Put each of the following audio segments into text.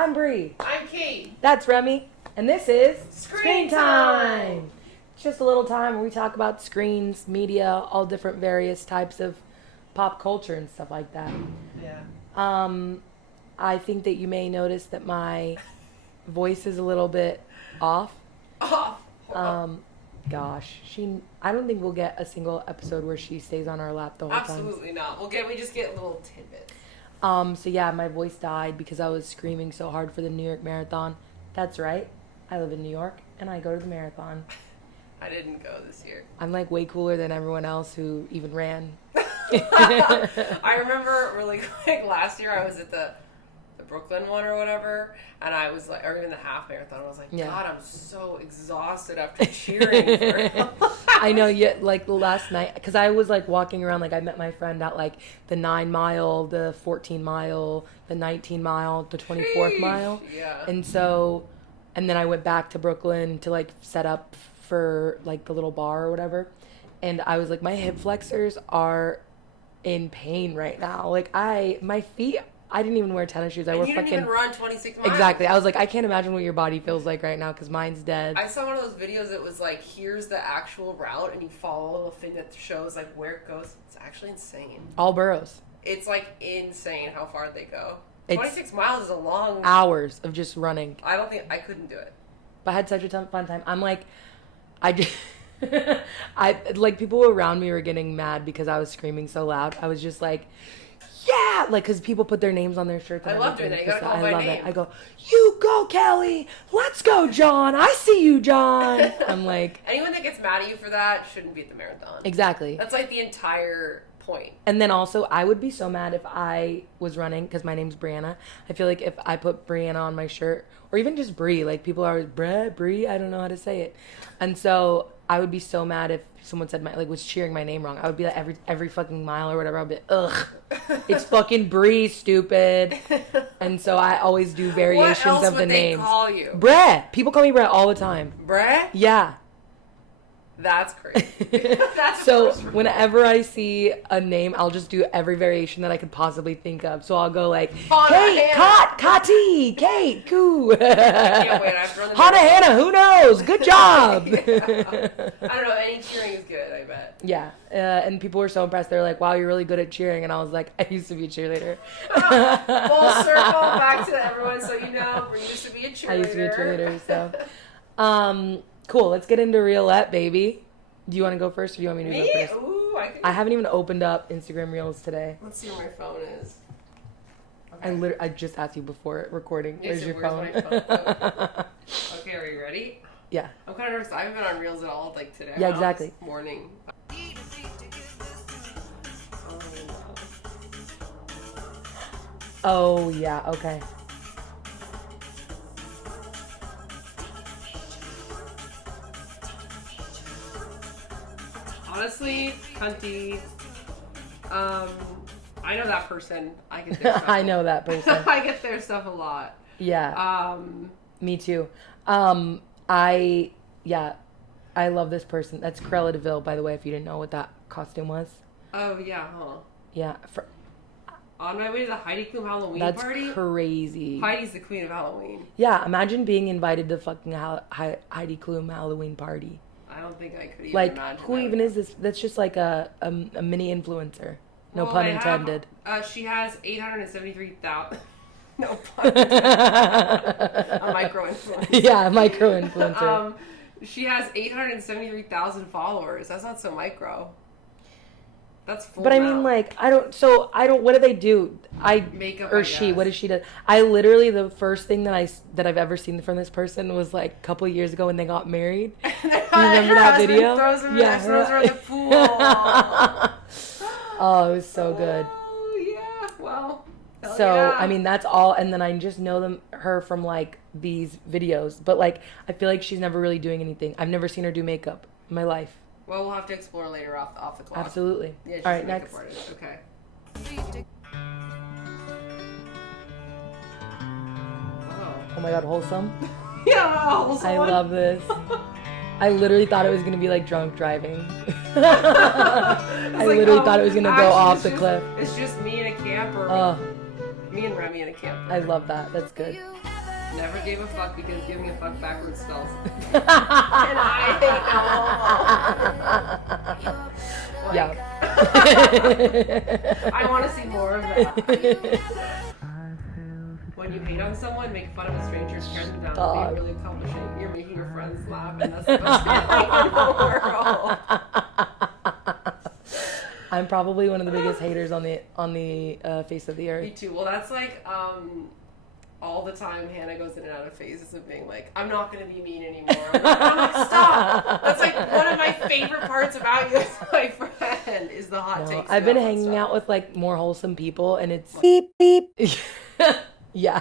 I'm Bree. I'm Kate. That's Remy. And this is Screentime. It's just a little time where we talk about screens, media, all different various types of pop culture and stuff like that. Yeah. I think that you may notice that my voice is a little bit off. Gosh, I don't think we'll get a single episode where she stays on our lap the whole time. Absolutely not. We just get little tidbits. So yeah, my voice died because I was screaming so hard for the New York Marathon. That's right. I live in New York and I go to the marathon. I didn't go this year. I'm like way cooler than everyone else who even ran. I remember really quick last year I was at the Brooklyn one or whatever, and I was like, or even the half marathon, I was like, Yeah. God, I'm so exhausted after cheering for him. I know, like last night, because I was like walking around, like I met my friend at like the 9 mile, the 14 mile, the 19 mile, the 24th mile. Yeah. And then I went back to Brooklyn to like set up for like the little bar or whatever. And I was like, my hip flexors are in pain right now. Like my feet, I didn't even wear tennis shoes. You didn't even run 26 miles. Exactly. I was like, I can't imagine what your body feels like right now because mine's dead. I saw one of those videos that was like, here's the actual route, and you follow a little thing that shows like where it goes. It's actually insane. All boroughs. It's like insane how far they go. 26 miles is a long... Hours of just running. I don't think... I couldn't do it. But I had such a fun time. I'm like... I just... people around me were getting mad because I was screaming so loud. I was just like... Yeah! Like, because people put their names on their shirts. I love doing that. You gotta call my name. I go, you go, Kelly! Let's go, John! I see you, John! I'm like... Anyone that gets mad at you for that shouldn't be at the marathon. Exactly. That's like the entire... point. And then also, I would be so mad if I was running, because my name's Brianna. I feel like if I put Brianna on my shirt, or even just Brie, like people are always, Brie, I don't know how to say it. And so I would be so mad if someone said was cheering my name wrong. I would be like every fucking mile or whatever, I'd be like, ugh, it's fucking Brie, stupid. And so I always do variations of the names. What else would they call you? Brett. People call me Brett all the time. Brett? Yeah. That's crazy. That's so whenever I see a name, I'll just do every variation that I could possibly think of. So I'll go like, Kate, Kati, Kate, Koo. Hannah, Hannah, who knows? Good job. Yeah. I don't know, any cheering is good, I bet. Yeah, and people were so impressed. They're like, wow, you're really good at cheering. And I was like, I used to be a cheerleader. Full circle back to everyone, so you know, we used to be a cheerleader. I used to be a cheerleader, so. Cool, let's get into Reelette, baby. Do you want to go first, or do you want me to go first? Ooh, I haven't even opened up Instagram Reels today. Let's see where my phone is. Okay. I just asked you before recording. Yeah, Where's so your where's phone? my phone? Okay, are you ready? Yeah. I'm kind of nervous. I haven't been on Reels at all, like today. Yeah, exactly. This morning. Oh, yeah, okay. Honestly, cunty. I know that person. I get their stuff. I know that person. I get their stuff a lot. Yeah. Me too. I love this person. That's Cruella de Vil, by the way, if you didn't know what that costume was. Oh, yeah, huh? Yeah. On my way to the Heidi Klum Halloween party? That's crazy. Heidi's the queen of Halloween. Yeah, imagine being invited to fucking Heidi Klum Halloween party. I don't think I could even like, imagine who that. Even is this? That's just like a mini influencer. No pun intended. She has 873,000. No pun intended. A micro-influencer. Yeah, a micro-influencer. She has 873,000 followers. That's not so micro. That's full. But I mean, like, what do they do? Makeup, or she, what does she do? I literally, the first thing that I've ever seen from this person was like a couple years ago when they got married. Do you remember that video? Throws her in the pool. Oh, it was so good. Oh, yeah. Well, so, yeah. I mean, that's all. And then I just know her from like these videos. But like, I feel like she's never really doing anything. I've never seen her do makeup in my life. Well, we'll have to explore later off the clock. Absolutely. Yeah, all right, next. Artist. Okay. Oh my god, wholesome. Yeah, wholesome. I love this. I literally thought it was going to be like drunk driving. I literally thought it was going to go off the cliff. It's just me in a camper. Me and Remy in a camper. I love that. That's good. Never gave a fuck because giving a fuck backwards spells. And I hate that. Like, Yeah. I want to see more of that. When you hate on someone, make fun of a stranger, tear them down, Stop. be really accomplishing. You're making your friends laugh, and that's the best feeling in the world. I'm probably one of the biggest haters on the face of the Me earth. too. Well, that's like all the time Hannah goes in and out of phases of being like, I'm not going to be mean anymore. I'm like, stop. That's like one of my favorite parts about you as my friend is the hot takes. I've been hanging out with like more wholesome people, and it's beep beep. Yeah.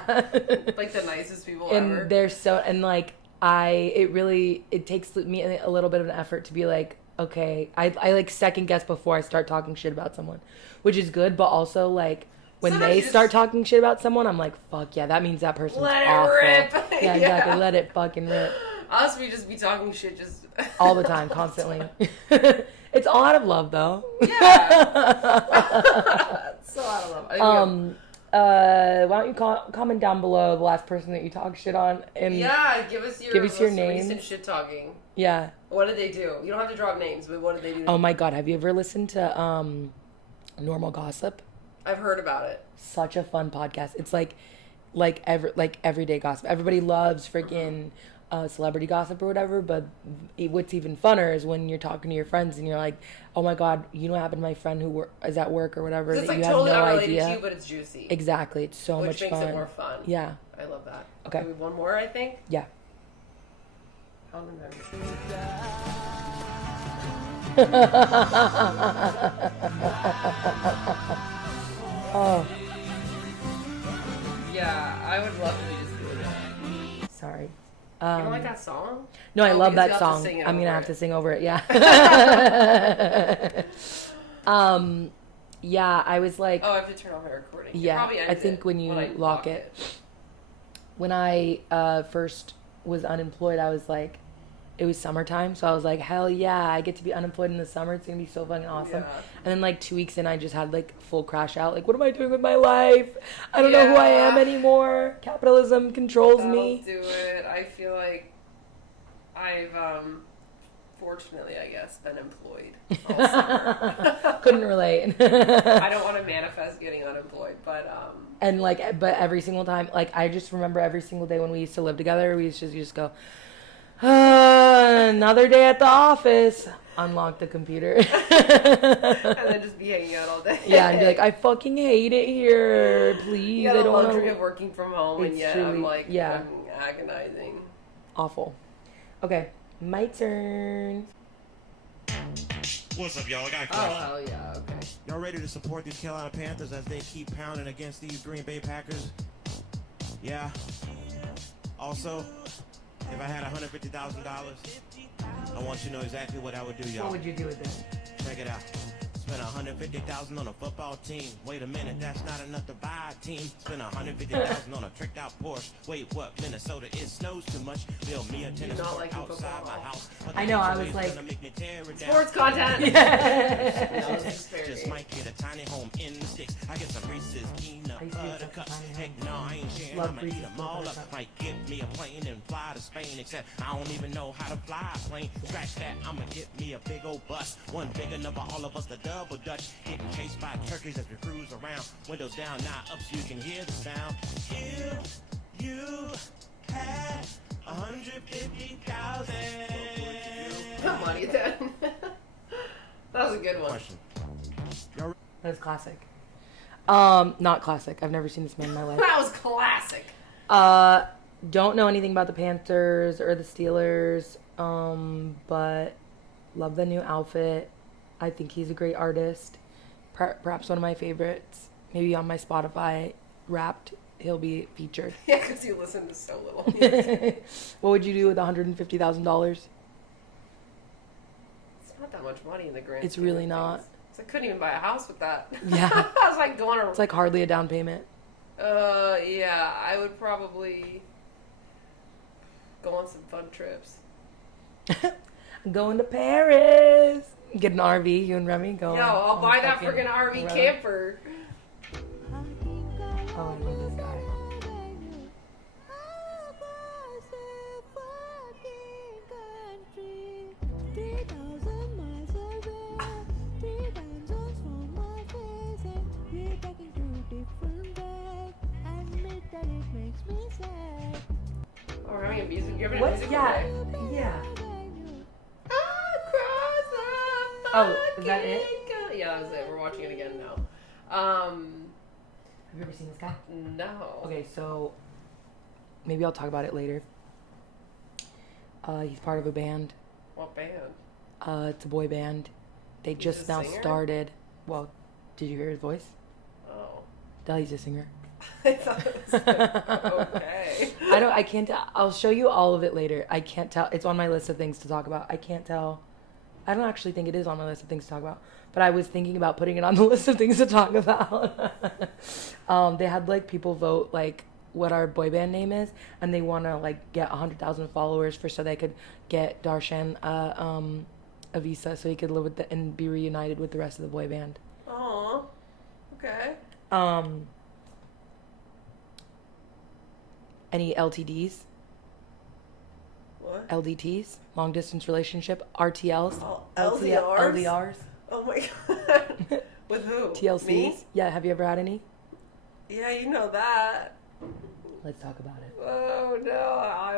Like the nicest people And ever. they're so, and like it takes me a little bit of an effort to be like, okay, I like second guess before I start talking shit about someone, which is good, but also like when Sometimes they you just- start talking shit about someone, I'm like, fuck yeah, that means that person's Let it awful. rip. Yeah, exactly. Yeah. Let it fucking rip. Us, we just be talking shit just All the time, constantly. It's all out of love, though. Yeah. So out of love. I think Why don't you comment down below the last person that you talk shit on? And yeah, give us your most recent names. shit talking. Yeah. What did they do? You don't have to drop names, but what did they do? Oh my God, have you ever listened to Normal Gossip? I've heard about it. Such a fun podcast. It's like everyday gossip. Everybody loves freaking celebrity gossip or whatever, but what's even funner is when you're talking to your friends and you're like, oh my God, you know what happened to my friend who is at work or whatever, It's that like you totally have no unrelated idea. to you, but it's juicy. Exactly. It's so Which much makes fun. it more fun. Yeah. I love that. Okay. We have one more, I think. Yeah. I'll remember. Oh, Yeah, I would love to just do it. sorry. You don't like that song? No, I Oh, love because that you have to song. sing it I'm gonna over have it. to sing over it. Yeah. Yeah. I was like, Oh, I have to turn off my recording. It yeah. probably I ends think when you I lock it. When I first was unemployed, I was like, it was summertime, so I was like, hell yeah, I get to be unemployed in the summer. It's gonna be so fucking awesome. Yeah. And then like 2 weeks in, I just had like full crash out. Like, what am I doing with my life? I don't know who I am Yeah. anymore. Capitalism controls That'll me. do it. I feel like I've fortunately, I guess, been employed all summer. Couldn't relate. I don't want to manifest getting unemployed, but And like, but every single time, like, I just remember every single day when we used to live together, we used to just go, another day at the office. Unlock the computer. and then just be hanging out all day. Yeah, and be like, I fucking hate it here. Please, You I got a don't luxury want of working from home, and It's yet truly- I'm like yeah. fucking agonizing. Awful. Okay, my turn. What's up, y'all? I got a Oh question. hell yeah, okay. Y'all ready to support these Carolina Panthers as they keep pounding against these Green Bay Packers? Yeah. Also, if I had $150,000, I want you to know exactly what I would do, y'all. What would you do with it? Check it out. Spend $150,000 on a football team. Wait a minute, that's not enough to buy a team. Spend $150,000 on a tricked out Porsche. Wait, what? Minnesota, it snows too much. Build me a tennis not court liking outside football. my house. I know, I was like- Gonna make me tear it down. Sports content. Yeah. No, this is fair Just game. might get a tiny home in the sticks. I get some Reese's peanut I used to get butter such a cups. tiny Heck home. no, I ain't sharing. Love I'ma Reese's eat them peanut all butter up. cups. Might give me a plane and fly to Spain. Except I don't even know how to fly a plane. Scratch that, I'ma get me a big old bus. One big enough for all of us to double dutch. Getting chased by turkeys as we cruise around. Windows down, now up so you can hear the sound. If you had 150,000. Put money then. That was a good one. Question. Y'all That was classic. Not classic. I've never seen this man in my life. That was classic. Don't know anything about the Panthers or the Steelers, but love the new outfit. I think he's a great artist. Perhaps one of my favorites. Maybe on my Spotify Wrapped, he'll be featured. Yeah, because you listen to so little. What would you do with $150,000? It's not that much money in the grand. It's scheme really of not. things. So I couldn't even buy a house with that. Yeah. I was like going It's like hardly a down payment. yeah, I would probably go on some fun trips. Going to Paris. Get an RV, you and Remy go. Yo, I'll on buy that fucking freaking RV road. camper. Oh, I love this guy. Oh, we're having a music. You're having a What? music Yeah. today? Yeah. Across the Oh, is that it? fucking- Yeah, that was it. We're watching it again now. Have you ever seen this guy? No. Okay, so maybe I'll talk about it later. He's part of a band. What band? It's a boy band. They He's just a now singer? started. Well, did you hear his voice? Oh. He's a singer. I thought it was okay. I can't tell. I'll show you all of it later. I can't tell. It's on my list of things to talk about. I can't tell. I don't actually think it is on my list of things to talk about. But I was thinking about putting it on the list of things to talk about. They had like people vote like what our boy band name is, and they want to like get 100,000 followers so they could get Darshan a visa so he could live with and be reunited with the rest of the boy band. Oh. Okay. Any LTDs? What? LDTs? Long distance relationship? RTLs? Oh, LDRs? LDRs? Oh my god. With who? TLCs? Me? Yeah, have you ever had any? Yeah, you know that. Let's talk about it. Oh no. I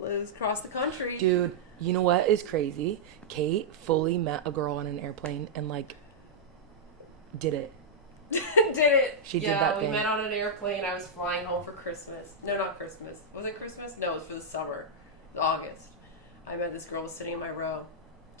lives across the country. Dude, you know what is crazy? Kate fully met a girl on an airplane and like did it. Did it. She did that we thing. met on an airplane. I was flying home for Christmas. No, not Christmas. Was it Christmas? No, it was for the summer. It was August. I met this girl was sitting in my row.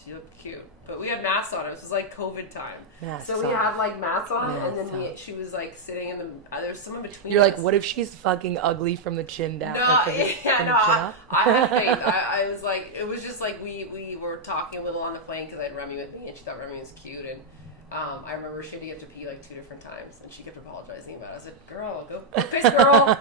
She looked cute. But we had masks on. It was like COVID time. Masks so we on. had like masks on, and Masks then on. she was like sitting in the. There was someone between You're us. like, what if she's fucking ugly from the chin down? No, Like, from the yeah, chin no, up? I had faith. I was like, it was just like we were talking a little on the plane because I had Remy with me, and she thought Remy was cute, and I remember she had to get to pee like 2 different times, and she kept apologizing about it. I said, "Girl, go piss, girl."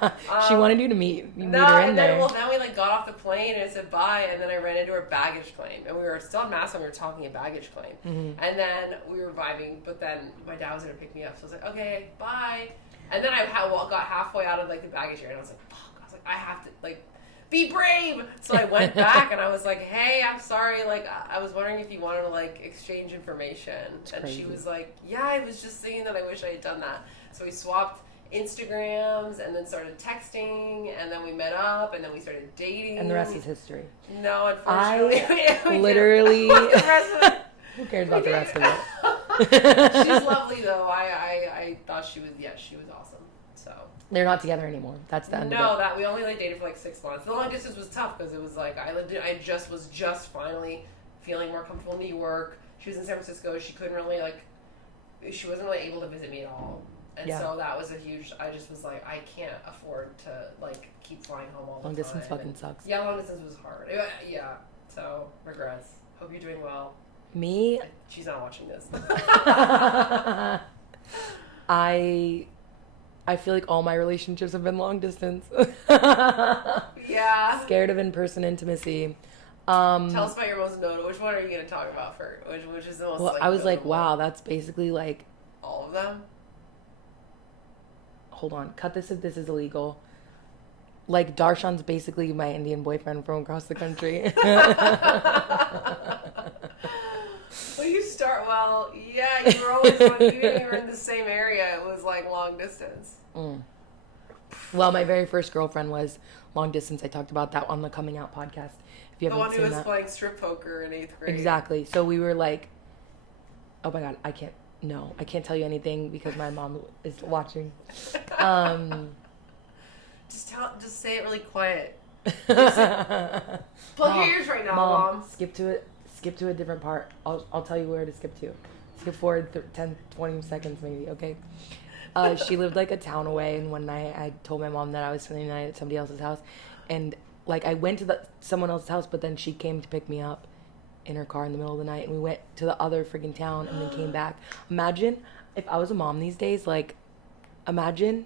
She wanted you to meet her in and there. then we like got off the plane and it said bye, and then I ran into her baggage claim, and we were still on mask and we were talking a baggage claim, and then we were vibing, but then my dad was gonna pick me up, so I was like, "Okay, bye," and then I got halfway out of like the baggage area, and I was like, "Fuck!" I was like, "I have to like." Be brave! So I went back and I was like, hey, I'm sorry, like, I was wondering if you wanted to, like, exchange information. And crazy. she was like, yeah, I was just thinking that I wish I had done that. So we swapped Instagrams and then started texting, and then we met up, and then we started dating. And the rest is history. No, unfortunately. I literally... What's the rest of it? Who cares about the rest of it? She's lovely, though. I thought she was awesome. So... They're not together anymore. That's the end of it. that we only like dated for like 6 months. The long distance was tough because it was like I was just finally feeling more comfortable in New York. She was in San Francisco. She couldn't really she wasn't really able to visit me at all. And so that was a huge. I just was like, I can't afford to like keep flying home all the time. Long distance fucking sucks. Yeah, long distance was hard. Yeah. So regrets. Hope you're doing well. Me? She's not watching this. I feel like all my relationships have been long distance. Yeah. Scared of in-person intimacy. Tell us about your most notable. Which one are you going to talk about first? Which is the most? Well, like, I was like, notable? wow, that's basically like. All of them. Hold on, cut this if this is illegal. Like Darshan's basically my Indian boyfriend from across the country. Well, you start well. Yeah, you were always even if you were in the same area. It was like long distance. Well, my very first girlfriend was long distance. I talked about that on the Coming Out podcast. If you The haven't one seen who was that. playing strip poker in 8th grade. Exactly. So we were like, oh my God, I can't tell you anything because my mom is watching. Just say it really quiet. Plug your ears right now, Mom. Skip to a different part. I'll tell you where to skip to. Skip forward 10, 20 seconds maybe, okay? She lived like a town away, and one night I told my mom that I was spending the night at somebody else's house, and like I went to someone else's house, but then she came to pick me up in her car in the middle of the night, and we went to the other freaking town and then came back. Imagine if I was a mom these days, like imagine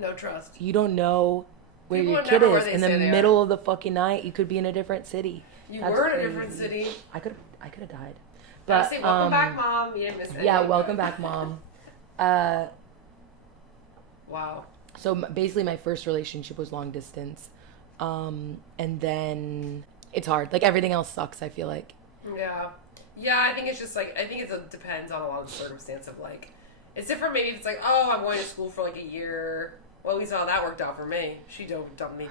No trust. you don't know where People your are kid never where is they in the say they are. middle of the fucking night. You could be in a different city. You That's were in a crazy. different city. I could have died. Gotta But say welcome back, Mom. You didn't miss anything. yeah, welcome back, Mom. Wow. So basically my first relationship was long distance. And then it's hard. Like everything else sucks, I feel like. Yeah. Yeah, I think it's just like, it depends on a lot of the circumstance of like, It's different maybe if it's like, oh, I'm going to school for like a year. Well, at least how that worked out for me. She dumped me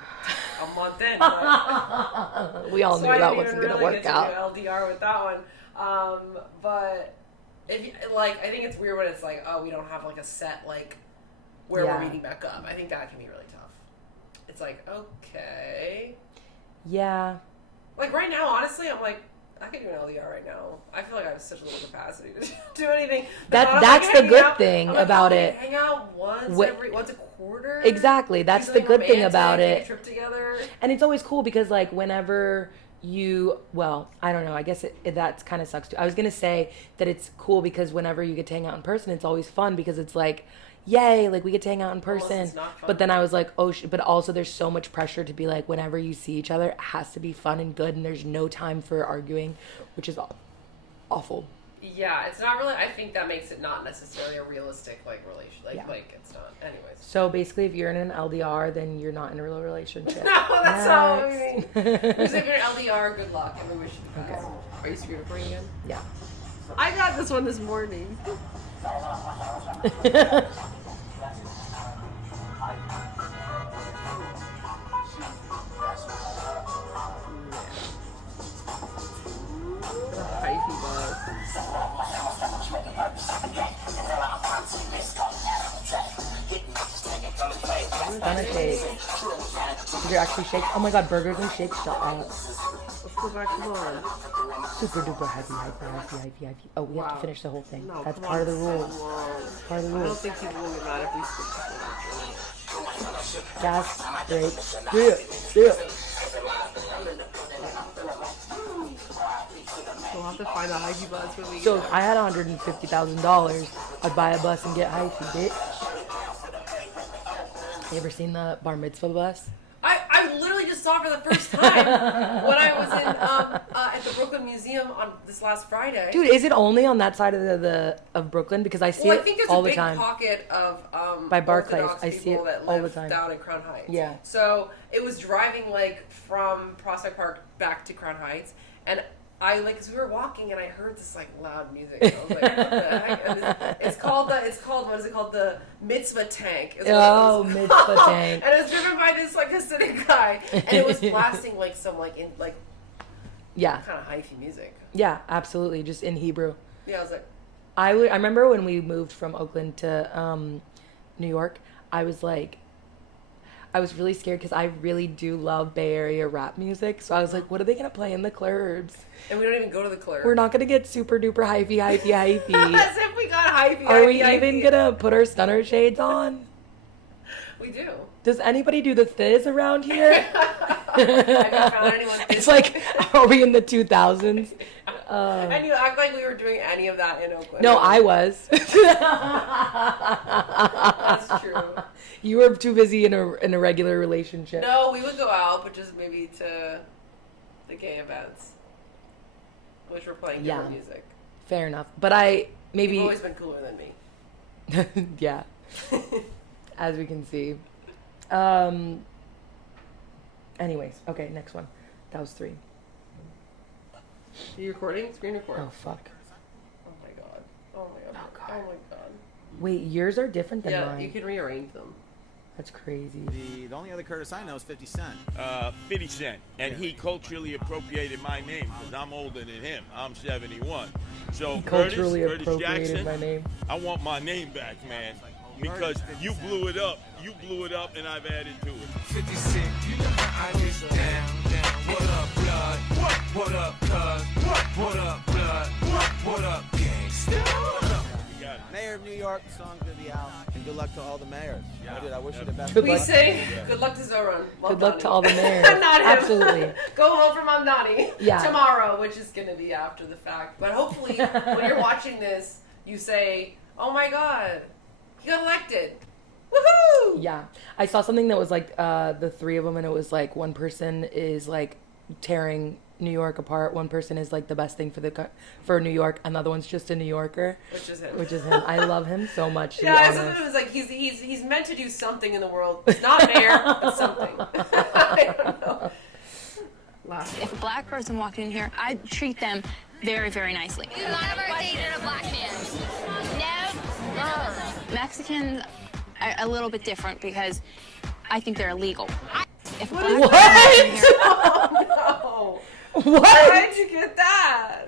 a month in. But, we all knew that wasn't going to work out. I didn't LDR with that one. But if you, like, I think it's weird when it's like, oh, we don't have like a set like where we're meeting back up. I think that can be really tough. It's like, okay. Yeah. Like right now, honestly, I'm like, I could do an LDR right now. I feel like I have such little capacity to do anything. That's the good thing about it. Hang out once a quarter. Exactly. That's the good thing about it. Take a trip together. And it's always cool because like whenever I don't know, I guess that's kind of sucks too. I was going to say that it's cool because whenever you get to hang out in person, it's always fun because it's like, yay, like we get to hang out in person. But then I was like, oh, but also there's so much pressure to be like, whenever you see each other, it has to be fun and good, and there's no time for arguing, which is awful. Yeah, it's not really. I think that makes it not necessarily a realistic like relation. Like it's not. Anyways. So basically, if you're in an LDR, then you're not in a real relationship. No, that's not what I mean. Because if you're in LDR, good luck, and we wish you the best. Are you screwed recording again? Yeah. I got this one this morning. Stunner shake. Did you actually shake? Oh my god, burgers and shakes, shut up. Let's go back to one. Super duper heavy. Oh, we have to finish the whole thing. No, that's part of the rules. Part of the rules. I don't think people will get mad if we skip the Gas, break, yeah. We'll have to find a hyphy bus when we So if I had $150,000, I'd buy a bus and get hyphy, bitch. You ever seen the bar mitzvah bus? I literally just saw it for the first time when I was in at the Brooklyn Museum on this last Friday. Dude, is it only on that side of Brooklyn? Because I see it all the time. I think there's a big pocket of by Barclays. Orthodox I see it that all live the time down in Crown Heights. Yeah. So it was driving like from Prospect Park back to Crown Heights, and as we were walking and I heard this like loud music. And I was like, what the heck? And it's called what is it called? The Mitzvah Tank. Oh, Mitzvah Tank. And it was driven by this like Hasidic guy, and it was blasting like some yeah, kind of hyphy music. Yeah, absolutely, just in Hebrew. Yeah, I was like, I remember when we moved from Oakland to New York, I was really scared because I really do love Bay Area rap music. So I was like, what are they going to play in the clubs? And we don't even go to the club. We're not going to get super duper hyphy. As if we got hyphy. Are we even going to put our stunner shades on? We do. Does anybody do the fizz around here? Have you found anyone? It's like, are we in the 2000s? And you act like we were doing any of that in Oakland. No, I was. That's true. You were too busy in a regular relationship. No, we would go out, but just maybe to the gay events, which were playing different music. Fair enough. But You've always been cooler than me. Yeah. As we can see. Anyways, okay, next one. That was 3. Are you recording? Screen record. Oh, fuck. Oh my god. Oh my god. Wait, yours are different than mine. Yeah, you can rearrange them. That's crazy. The only other Curtis I know is 50 Cent. 50 Cent. And he culturally appropriated my name because I'm older than him. I'm 71. So He culturally Curtis appropriated Jackson, my name. I want my name back, man. Because you blew it up. You blew it up and I've added to it. 50 Cent, you know how I get down. What up, blood? What up, cuz? What up, blood? What up, gangsta? Mayor of New York, the song's gonna be out. And good luck to all the mayors. Dude, I wish you the best. Good We luck. say good luck to Zoran. Good luck to all the mayors. Not him. Absolutely. Go home from Mamdani Yeah. tomorrow, which is going to be after the fact. But hopefully, when you're watching this, you say, oh my god, he got elected. Woohoo! Yeah. I saw something that was like the 3 of them, and it was like one person is like tearing New York apart. One person is like the best thing for New York. Another one's just a New Yorker. Which is him. I love him so much. To Yeah, be I honest. something was like he's meant to do something in the world. It's not mayor, but something. I don't know. If a black person walked in here, I'd treat them very, very nicely. None of our dated a black man. No, Mexicans are a little bit different because I think they're illegal. If What? Oh, no. What? Why'd you get that?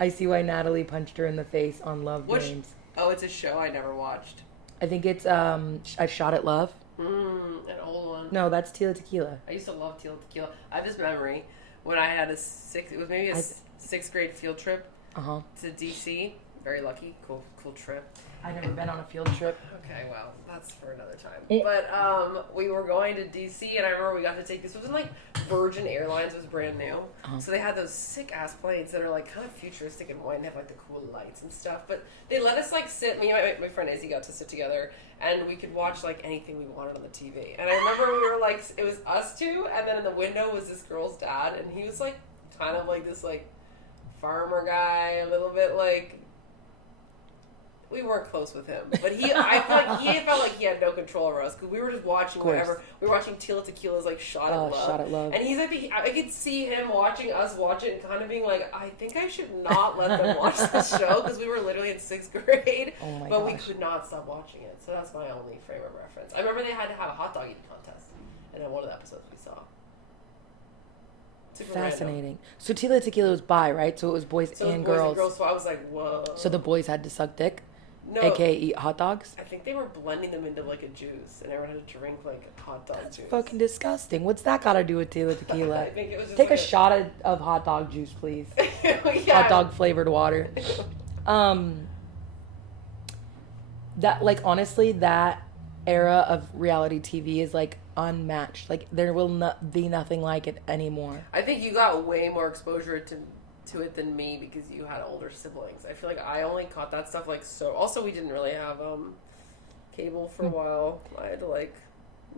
I see why Natalie punched her in the face on Love Games. Oh, it's a show I never watched. I think it's A Shot at Love. An old one. No, that's Tila Tequila. I used to love Tequila. I have this memory when I had it was maybe a sixth grade field trip to DC. Very lucky. Cool trip. I've never been on a field trip. Okay, well, that's for another time. But we were going to DC, and I remember we got to take this. It was in, like, Virgin Airlines. It was brand new. So they had those sick-ass planes that are, like, kind of futuristic and white and have, like, the cool lights and stuff. But they let us, like, sit. Me and my friend Izzy got to sit together, and we could watch, like, anything we wanted on the TV. And I remember we were, like, it was us two, and then in the window was this girl's dad, and he was, like, kind of like this, like, farmer guy, a little bit, like... We weren't close with him, but I felt like he had no control over us because we were just watching whatever. We were watching Tila Tequila's like Shot at Love. Shot at Love. And he's like, I could see him watching us watch it and kind of being like, I think I should not let them watch this show because we were literally in 6th grade, but we could not stop watching it. So that's my only frame of reference. I remember they had to have a hot dog eating contest, and in one of the episodes we saw. Super Fascinating. random. So Tila Tequila was bi, right? So it was boys and girls. So I was like, whoa. So the boys had to suck dick? No, AKA eat hot dogs? I think they were blending them into like a juice, and everyone had to drink like hot dog juice. Fucking disgusting. What's that got to do with Tila Tequila? I think it was just Take like a shot of hot dog juice, please. Yeah. Hot dog flavored water. That, like, honestly, that era of reality TV is like unmatched. Like, there will not be nothing like it anymore. I think you got way more exposure to it than me because you had older siblings. I feel like I only caught that stuff like so. Also, we didn't really have cable for a while. I had to like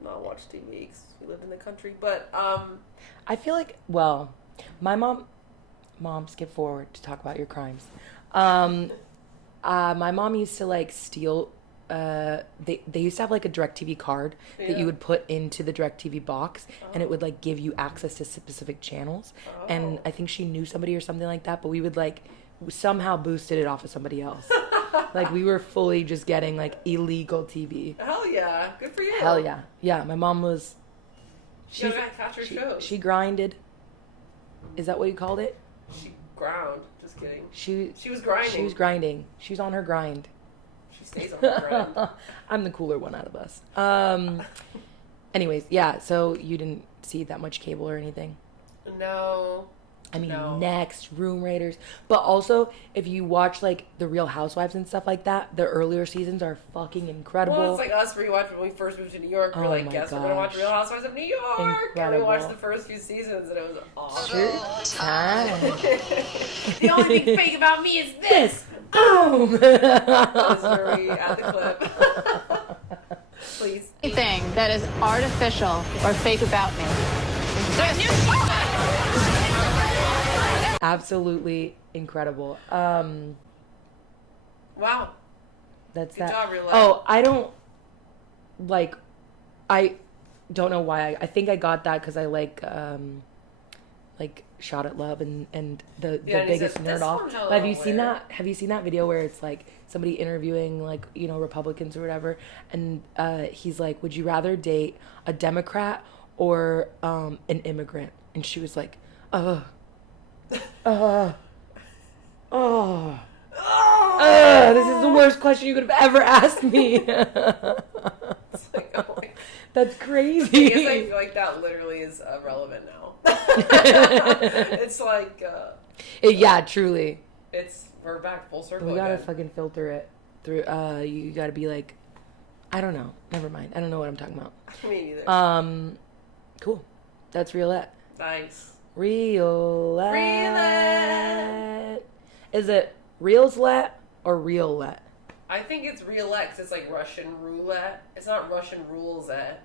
not watch TV because we lived in the country. But I feel like, well, my mom, skip forward to talk about your crimes. My mom used to like steal. They used to have like a DirecTV card that you would put into the DirecTV box, and it would like give you access to specific channels. And I think she knew somebody or something like that, but we would like somehow boosted it off of somebody else. Like we were fully just getting like illegal TV. Hell yeah, good for you. Hell yeah, yeah. My mom was. She gotta catch her shows. She grinded. Is that what you called it? She ground. Just kidding. She was grinding. She was grinding. She was on her grind. She stays on her grind. I'm the cooler one out of us. Anyways, yeah. So you didn't see that much cable or anything? No. I mean, Next, Room Raiders. But also, if you watch, like, The Real Housewives and stuff like that, the earlier seasons are fucking incredible. Well, it's like us rewatch when we first moved to New York. We're like, guess we're going to watch Real Housewives of New York. Incredible. And we watched the first few seasons, and it was awesome. Time. The only thing fake about me is this. Boom! That is where we at the clip. Please. Anything that is artificial or fake about me. Absolutely incredible. Wow. That's Good that. job, Real Life. Oh, I don't know why. I think I got that because I like Shot at Love and the biggest nerd off. But have you seen that? Have you seen that video where it's like somebody interviewing like, you know, Republicans or whatever, and he's like, would you rather date a Democrat or an immigrant? And she was like, this is the worst question you could have ever asked me. It's like, oh my God. That's crazy. I guess I feel like that literally is irrelevant now. It's like... yeah, truly. We're back full circle We gotta again. fucking filter it through. You gotta be like, I don't know. Never mind. I don't know what I'm talking about. Me neither. Cool. That's Reelette. Nice. Reelette. Reelette. Is it Reelslet or Reelette? I think it's Reelette 'cause it's like Russian roulette. It's not Russian rules-ette.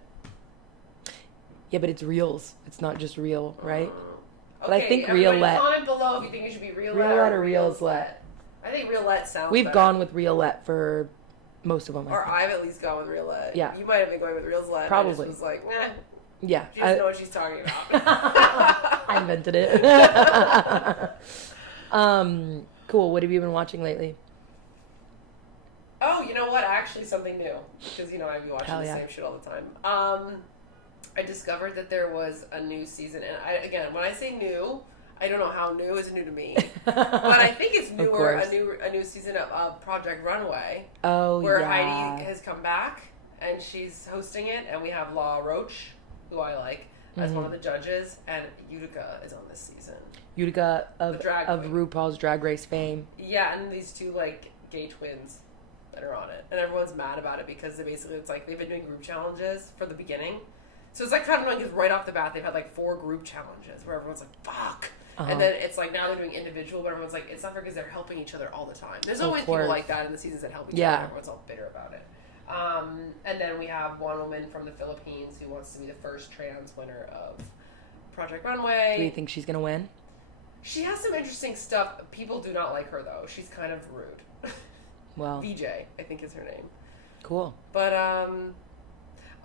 Yeah, but it's reels. It's not just real, right? But Okay, I think everybody Reelette. comment below if you think it should be Reelette Reelette or Reelslet. I think Reelette sounds We've better. gone with Reelette for most of them. Or I've at least gone with Reelette. Yeah. You might have been going with Reelslet. Probably. I just was like, nah. Yeah. She doesn't know what she's talking about. I invented it. Cool. What have you been watching lately? Oh, you know what? Actually, something new. Because, I be watching the same shit all the time. I discovered that there was a new season. And when I say new, I don't know how new is new to me. But I think it's newer, a new season of Project Runway. Oh, where Heidi has come back, and she's hosting it. And we have Law Roach, who I like, as one of the judges. And Utica is on this season. Utica of RuPaul's Drag Race fame. Yeah, and these two, gay twins that are on it. And everyone's mad about it because it's like they've been doing group challenges for the beginning. So it's kind of annoying because right off the bat they've had 4 group challenges where everyone's like, fuck. And then it's now they're doing individual, but everyone's like, it's not because they're helping each other all the time. There's always people like that in the seasons that help each other. Everyone's all bitter about it. And then we have one woman from the Philippines who wants to be the first trans winner of Project Runway. Do you think she's going to win? She has some interesting stuff. People do not like her, though. She's kind of rude. Well. VJ, I think is her name. Cool. But,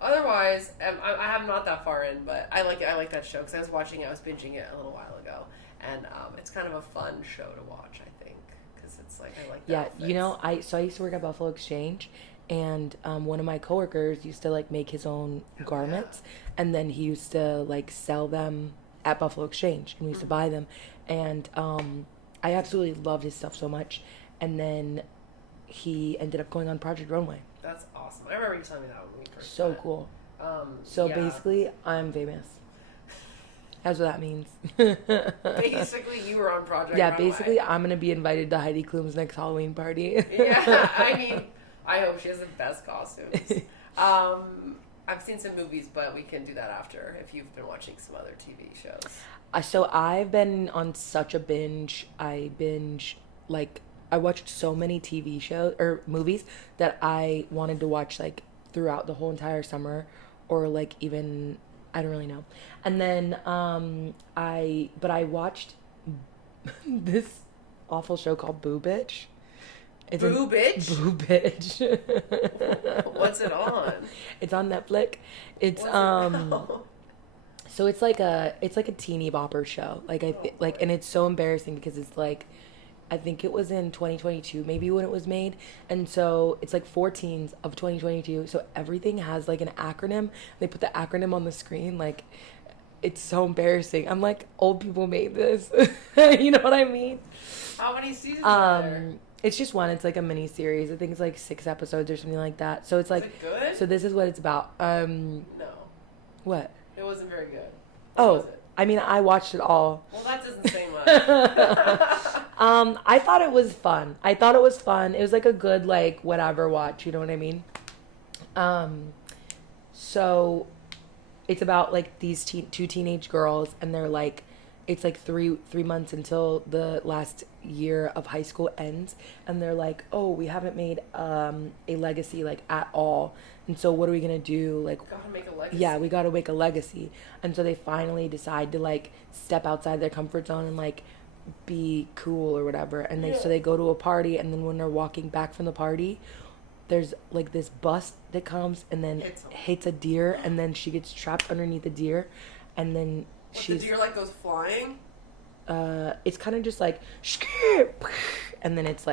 otherwise, I'm not that far in, but I like it. I like that show because I was binging it a little while ago. And it's kind of a fun show to watch, I think. Because it's I like that. Yeah, I used to work at Buffalo Exchange. And one of my coworkers used to make his own garments. And then he used to sell them at Buffalo Exchange. And we used to buy them. And I absolutely loved his stuff so much. And then he ended up going on Project Runway. That's awesome. I remember you telling me that when we first So met. cool. Basically, I'm famous. That's what that means. Basically, you were on Project Runway. Basically, I'm going to be invited to Heidi Klum's next Halloween party. Yeah, I mean, I hope she has the best costumes. I've seen some movies, but we can do that after if you've been watching some other TV shows. So I've been on such a binge. I watched so many TV shows or movies that I wanted to watch throughout the whole entire summer or even, I don't really know. And then I watched this awful show called Boo Bitch. Boo Bitch? Boo Bitch. What's it on? It's on Netflix. It's so it's like a teeny bopper show. And it's so embarrassing because it's I think it was in 2022, maybe when it was made. And so it's 4 teens of 2022. So everything has an acronym. They put the acronym on the screen. It's so embarrassing. I'm old people made this. You know what I mean? How many seasons are there? It's just one. It's a mini series. I think it's 6 episodes or something like that. So it's Is it good? So this is what it's about. No. What? It wasn't very good. Oh. Was it? I mean, I watched it all. Well, that doesn't say much. I thought it was fun. It was a good, whatever watch. You know what I mean? So it's about, these 2 teenage girls, and they're, it's, 3 months until the last year of high school ends, and they're oh, we haven't made a legacy, at all. And so what are we going to do? Gotta make a legacy. Yeah, we got to make a legacy. And so they finally decide to step outside their comfort zone and be cool or whatever. And so they go to a party, and then when they're walking back from the party, there's this bus that comes and then hits a deer, and then she gets trapped underneath the deer, and then the deer goes flying? It's kind of just and then it's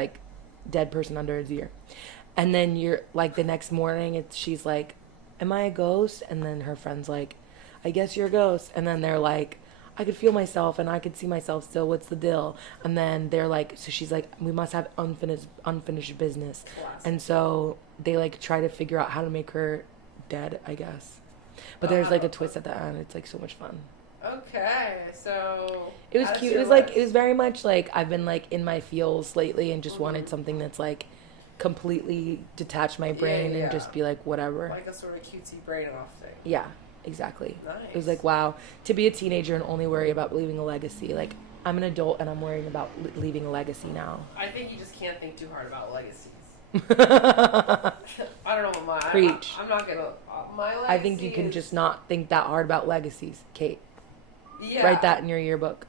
dead person under a deer. And then you're the next morning, she's am I a ghost? And then her friend's I guess you're a ghost. And then they're I could feel myself and I could see myself still. What's the deal? And then they're so she's we must have unfinished business. Classic. And so they try to figure out how to make her dead, I guess. But there's a twist at the end. It's so much fun. Okay, so it was cute. It was it was very much I've been in my feels lately and just wanted something that's completely detach my brain and just be whatever. A sort of cutesy brain off thing. Yeah, exactly. Nice. It was wow, to be a teenager and only worry about leaving a legacy. I'm an adult and I'm worrying about leaving a legacy now. I think you just can't think too hard about legacies. I don't know what Preach. I'm not gonna. My legacy I think you can just not think that hard about legacies, Kate. Yeah. Write that in your yearbook.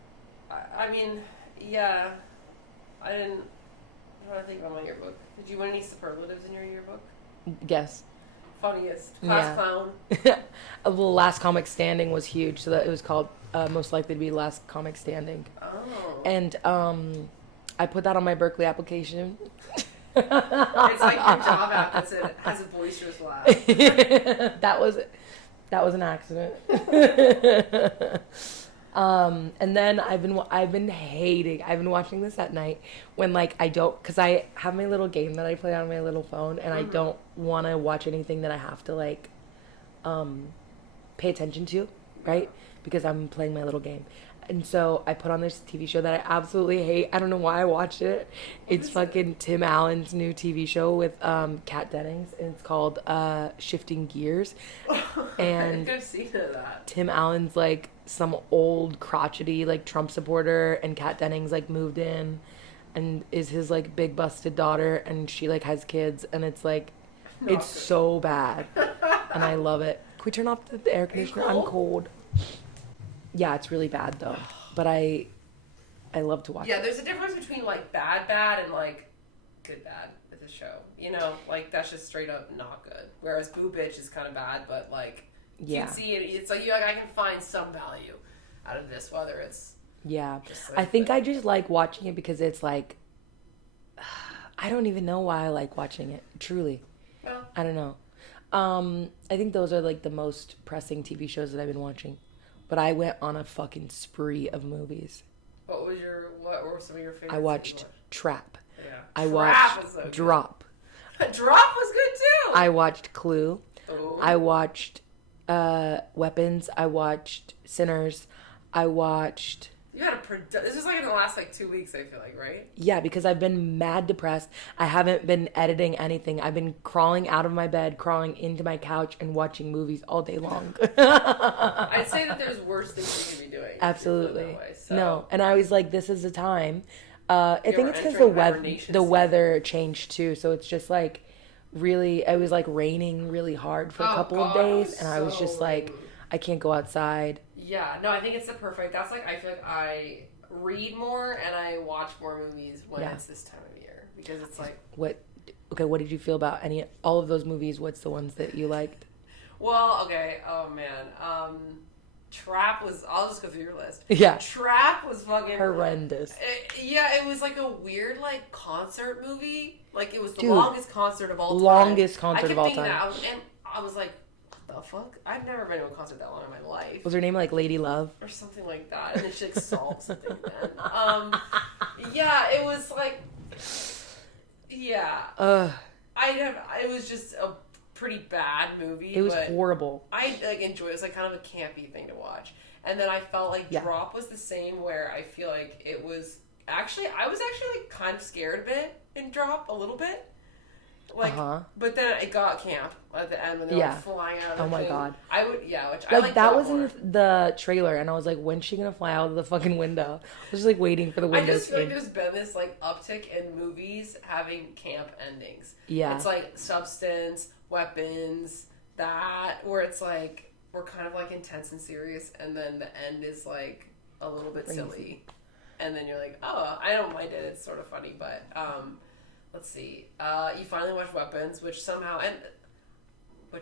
I mean, yeah. I didn't. I'm trying to think about my yearbook. Did you win any superlatives in your yearbook? Guess. Funniest. Class clown. The last comic standing was huge, so that it was called most likely to be last comic standing. Oh. And I put that on my Berkeley application. It's like your job app that has a boisterous laugh. That was an accident. And then I've been watching this at night when like I don't, because I have my little game that I play on my little phone, and I don't want to watch anything that I have to like pay attention to, right? Because I'm playing my little game. And so I put on this TV show that I absolutely hate. I don't know why I watched it. It's fucking Tim Allen's new TV show with Kat Dennings, and it's called Shifting Gears. And I've seen that. Tim Allen's like some old crotchety like Trump supporter, and Kat Dennings like moved in and is his like big busted daughter, and she like has kids, and it's like it's so bad. And I love it. Can we turn off the air conditioner? I'm cold. Yeah, it's really bad though, but I love to watch it. Yeah, there's a difference between like bad and like good bad with the show. You know, like that's just straight up not good. Whereas Boo Bitch is kind of bad, but like you can see it. It's like I can find some value out of this, whether it's just, like, I think I just like watching it because it's like I don't even know why I like watching it. Truly, well, I don't know. I think those are like the most pressing TV shows that I've been watching. But I went on a fucking spree of movies. What were some of your favorites? I watched Trap. Yeah. I watched was so good. Drop. Drop was good too. I watched Clue. Ooh. I watched Weapons. I watched Sinners. I watched... You had this was like in the last like 2 weeks, I feel like, right? Yeah, because I've been mad depressed. I haven't been editing anything. I've been crawling out of my bed, crawling into my couch, and watching movies all day long. I'd say that there's worse things you could be doing. Absolutely. Way, so. No, and I was like, this is the time. I think it's because the weather changed too, so it's just like really, it was like raining really hard for a couple of days, and I was just like, I can't go outside. Yeah, no, I think it's the perfect. That's like, I feel like I read more and I watch more movies when it's this time of year, because it's like... What did you feel about all of those movies? What's the ones that you liked? Well, okay, oh man. Trap was, I'll just go through your list. Yeah. Trap was fucking... horrendous. It was like a weird like concert movie. Like it was the longest concert of all time. Longest concert of all time. And I was like, the fuck? I've never been to a concert that long in my life. Was her name like Lady Love? Or something like that. And then she like solved something then. Yeah, it was like, yeah. It was just a pretty bad movie. It was horrible. I like enjoyed it. It was like kind of a campy thing to watch. And then I felt like Drop was the same, where I feel like it was I was actually like kind of scared a bit in Drop, a little bit. Like, but then it got camp at the end when they were flying out of the thing. my god. I would, which like, I like that was in the trailer, and I was like, when's she gonna fly out of the fucking window? I was just like waiting for the window. I just feel like there's been this like uptick in movies having camp endings. Yeah. It's like Substance, Weapons, that, where it's like, we're kind of like intense and serious, and then the end is like a little bit silly. And then you're like, oh, I don't mind it, it's sort of funny, but, let's see. You finally watched Weapons, which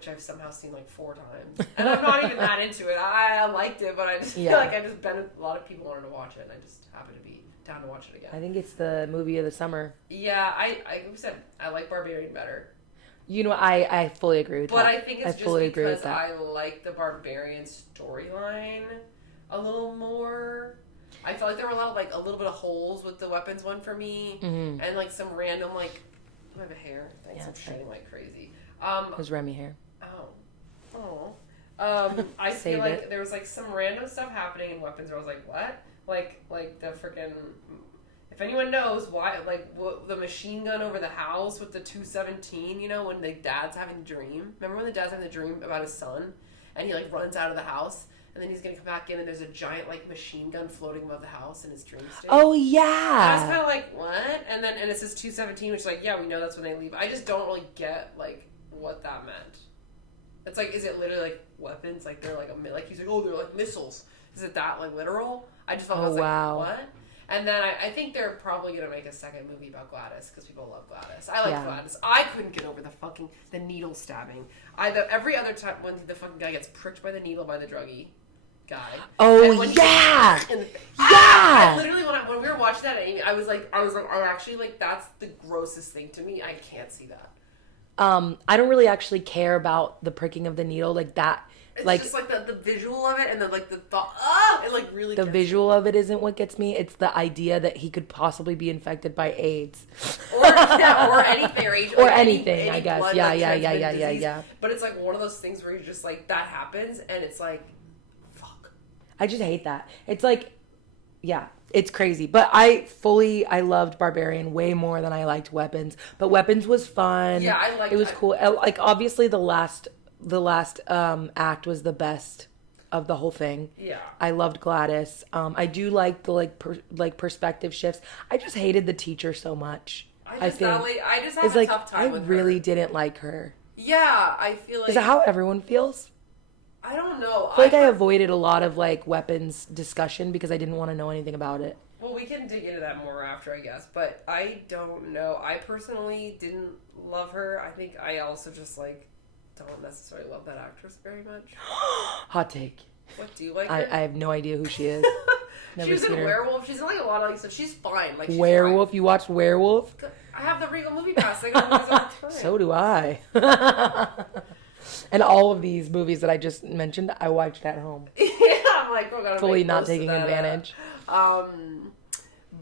I've somehow seen like 4 times. And I'm not even that into it. I liked it, but I just feel like a lot of people wanted to watch it, and I just happened to be down to watch it again. I think it's the movie of the summer. Yeah, I said I like Barbarian better. You know, I fully agree with that. But I think it's just because I like the Barbarian storyline a little more. I felt like there were a little bit of holes with the Weapons one for me, and like some random like, I have a hair. Thanks, I'm shitting like crazy. His Remy hair. I feel like there was like some random stuff happening in Weapons where I was like, what? Like the freaking. If anyone knows why, like the machine gun over the house with the 217, you know, when the dad's having a dream. Remember when the dad's having the dream about his son, and he like runs out of the house. And then he's gonna come back in, and there's a giant like machine gun floating above the house in his dream state. Oh yeah. I was kind of like, what? And it says 217, which is like, yeah, we know that's when they leave. I just don't really get like what that meant. It's like, is it literally like weapons? Like they're like like he's like, oh, they're like missiles. Is it that like literal? I just felt I was like, what? And then I think they're probably gonna make a second movie about Gladys because people love Gladys. I like Gladys. I couldn't get over the needle stabbing. Every other time when the fucking guy gets pricked by the needle by the druggie. guy. Oh, And when yeah! he- Yeah! I literally, when we were watching that, Amy, I was like, I actually, like, that's the grossest thing to me. I can't see that. I don't really actually care about the pricking of the needle like that. It's like just like the visual of it, and then like the thought. It like really. the gets visual of it isn't what gets me. It's the idea that he could possibly be infected by AIDS. Or anything, or like anything, any I guess. blood, Yeah, like, yeah, transmitted yeah. disease. But it's like one of those things where you're just like that happens, and it's like, fuck. I just hate that. It's like, yeah, it's crazy. But I loved Barbarian way more than I liked Weapons. But Weapons was fun. Yeah, I liked it. was it. cool. Like obviously the last act was the best of the whole thing. Yeah. I loved Gladys. I do like the perspective shifts. I just hated the teacher so much. I just have it's a like tough time with I her. really didn't like her. Yeah, I feel like. Is that how everyone feels? I don't know. I feel like I avoided a lot of like Weapons discussion because I didn't want to know anything about it. Well, we can dig into that more after, I guess. But I don't know. I personally didn't love her. I think I also just like don't necessarily love that actress very much. Hot take. What, do you like her? I have no idea who she is. She was in Werewolf. She's in like a lot of like stuff. She's fine. Like she's Werewolf. Fine. You watched Werewolf? I have the Regal Movie Pass. I go to movies all the time. So do I. And all of these movies that I just mentioned, I watched at home. Yeah, I'm like, oh, gotta fully make not most of taking that, advantage.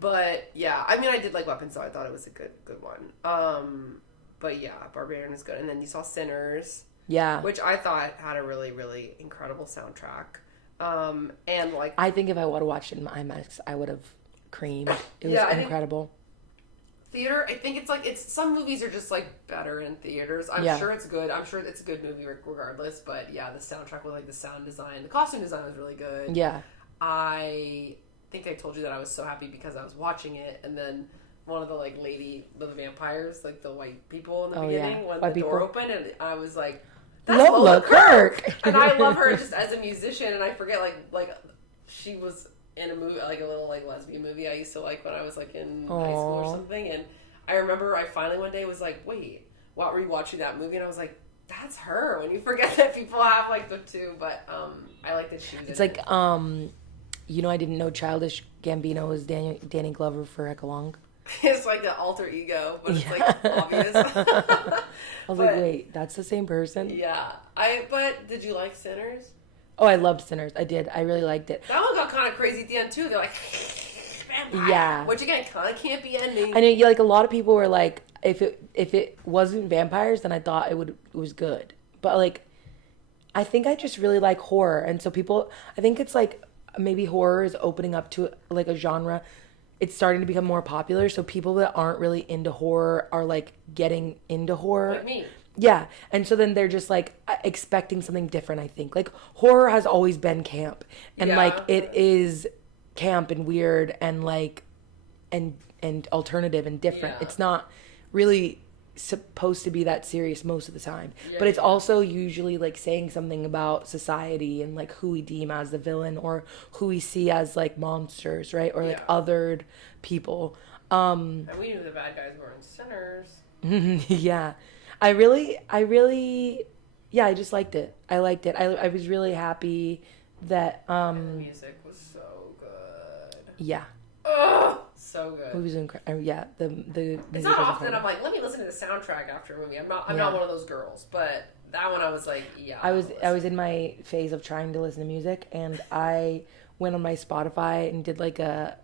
But yeah, I mean, I did like Weapons, so I thought it was a good one. But yeah, Barbarian was good, and then you saw Sinners. Yeah. Which I thought had a really, really incredible soundtrack. And like, I think if I would have watched it in IMAX, I would have creamed. It was incredible. Theater, I think it's some movies are just like better in theaters. I'm sure it's good. I'm sure it's a good movie regardless. But yeah, the soundtrack with like the sound design, the costume design was really good. Yeah. I think I told you that I was so happy because I was watching it, and then one of the like the vampires, like the white people in the beginning, when the door opened, and I was like, that's Lola Kirk. And I love her just as a musician, and I forget like she was in a movie, like a little like lesbian movie I used to like when I was like in high school or something. And I remember I finally one day was like, wait, while rewatching that movie, and I was like, that's her. When you forget that people have like the two, but I like that she was. It's like you know, I didn't know Childish Gambino was Danny Glover for heck long. It's like an alter ego, but it's like obvious. I was like, wait, that's the same person? Yeah. But did you like Sinners? Oh, I loved Sinners. I did. I really liked it. That one got kind of crazy at the end, too. They're like, vampire. Yeah. Which, again, kind of can't be ending. I know, like, a lot of people were like, if it wasn't vampires, then I thought it was good. But, like, I think I just really like horror. And so people, I think it's like, maybe horror is opening up to, like, a genre. It's starting to become more popular. So people that aren't really into horror are, like, getting into horror. Like me. Yeah, and so then they're just like expecting something different, I think. Like horror has always been camp. And like it is camp and weird and like and alternative and different. Yeah. It's not really supposed to be that serious most of the time. But it's also usually like saying something about society and like who we deem as the villain or who we see as like monsters, right? Or like othered people. And we knew the bad guys were in Sinners. Yeah. I really, I just liked it. I liked it. I was really happy that, And the music was so good. Yeah. Ugh, so good. It was incredible. Yeah, the It's not often I'm like, let me listen to the soundtrack after a movie. I'm not one of those girls, but that one I was like, yeah. I was in my phase of trying to listen to music, and I went on my Spotify and did like the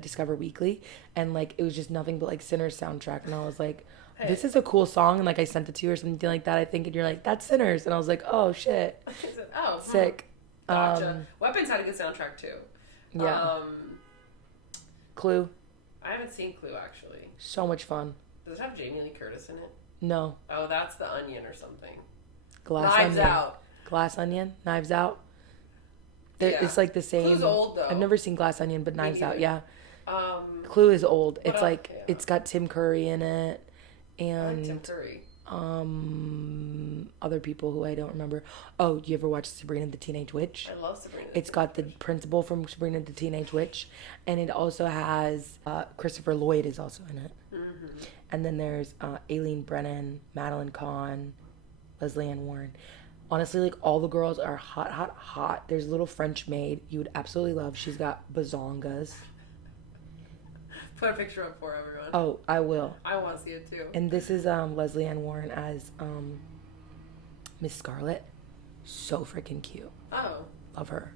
Discover Weekly, and like it was just nothing but like Sinners soundtrack, and I was like, this is a cool song, and like I sent it to you or something like that, I think, and you're like, that's Sinners, and I was like, oh shit. Oh, sick. Gotcha. Weapons had a good soundtrack too. Yeah. Clue. I haven't seen Clue actually. So much fun. Does it have Jamie Lee Curtis in it? No. Oh, that's The Onion or something. Knives Out. Glass Onion. Knives Out. It's like the same. Clue's old though. I've never seen Glass Onion, but Knives Out, yeah. Clue is old. It's like it's got Tim Curry in it, and Tim Curry. Other people who I don't remember. Oh, you ever watch Sabrina the Teenage Witch? I love Sabrina. It's got the principal from Sabrina the Teenage Witch, and it also has Christopher Lloyd is also in it. Mm-hmm. And then there's Aileen Brennan, Madeline Kahn, Leslie Ann Warren. Honestly, like, all the girls are hot, hot, hot. There's a little French maid you would absolutely love. She's got bazongas. Put a picture up for everyone. Oh, I will. I want to see it too. And this is Leslie Ann Warren as Miss Scarlet. So freaking cute. Oh. Love her.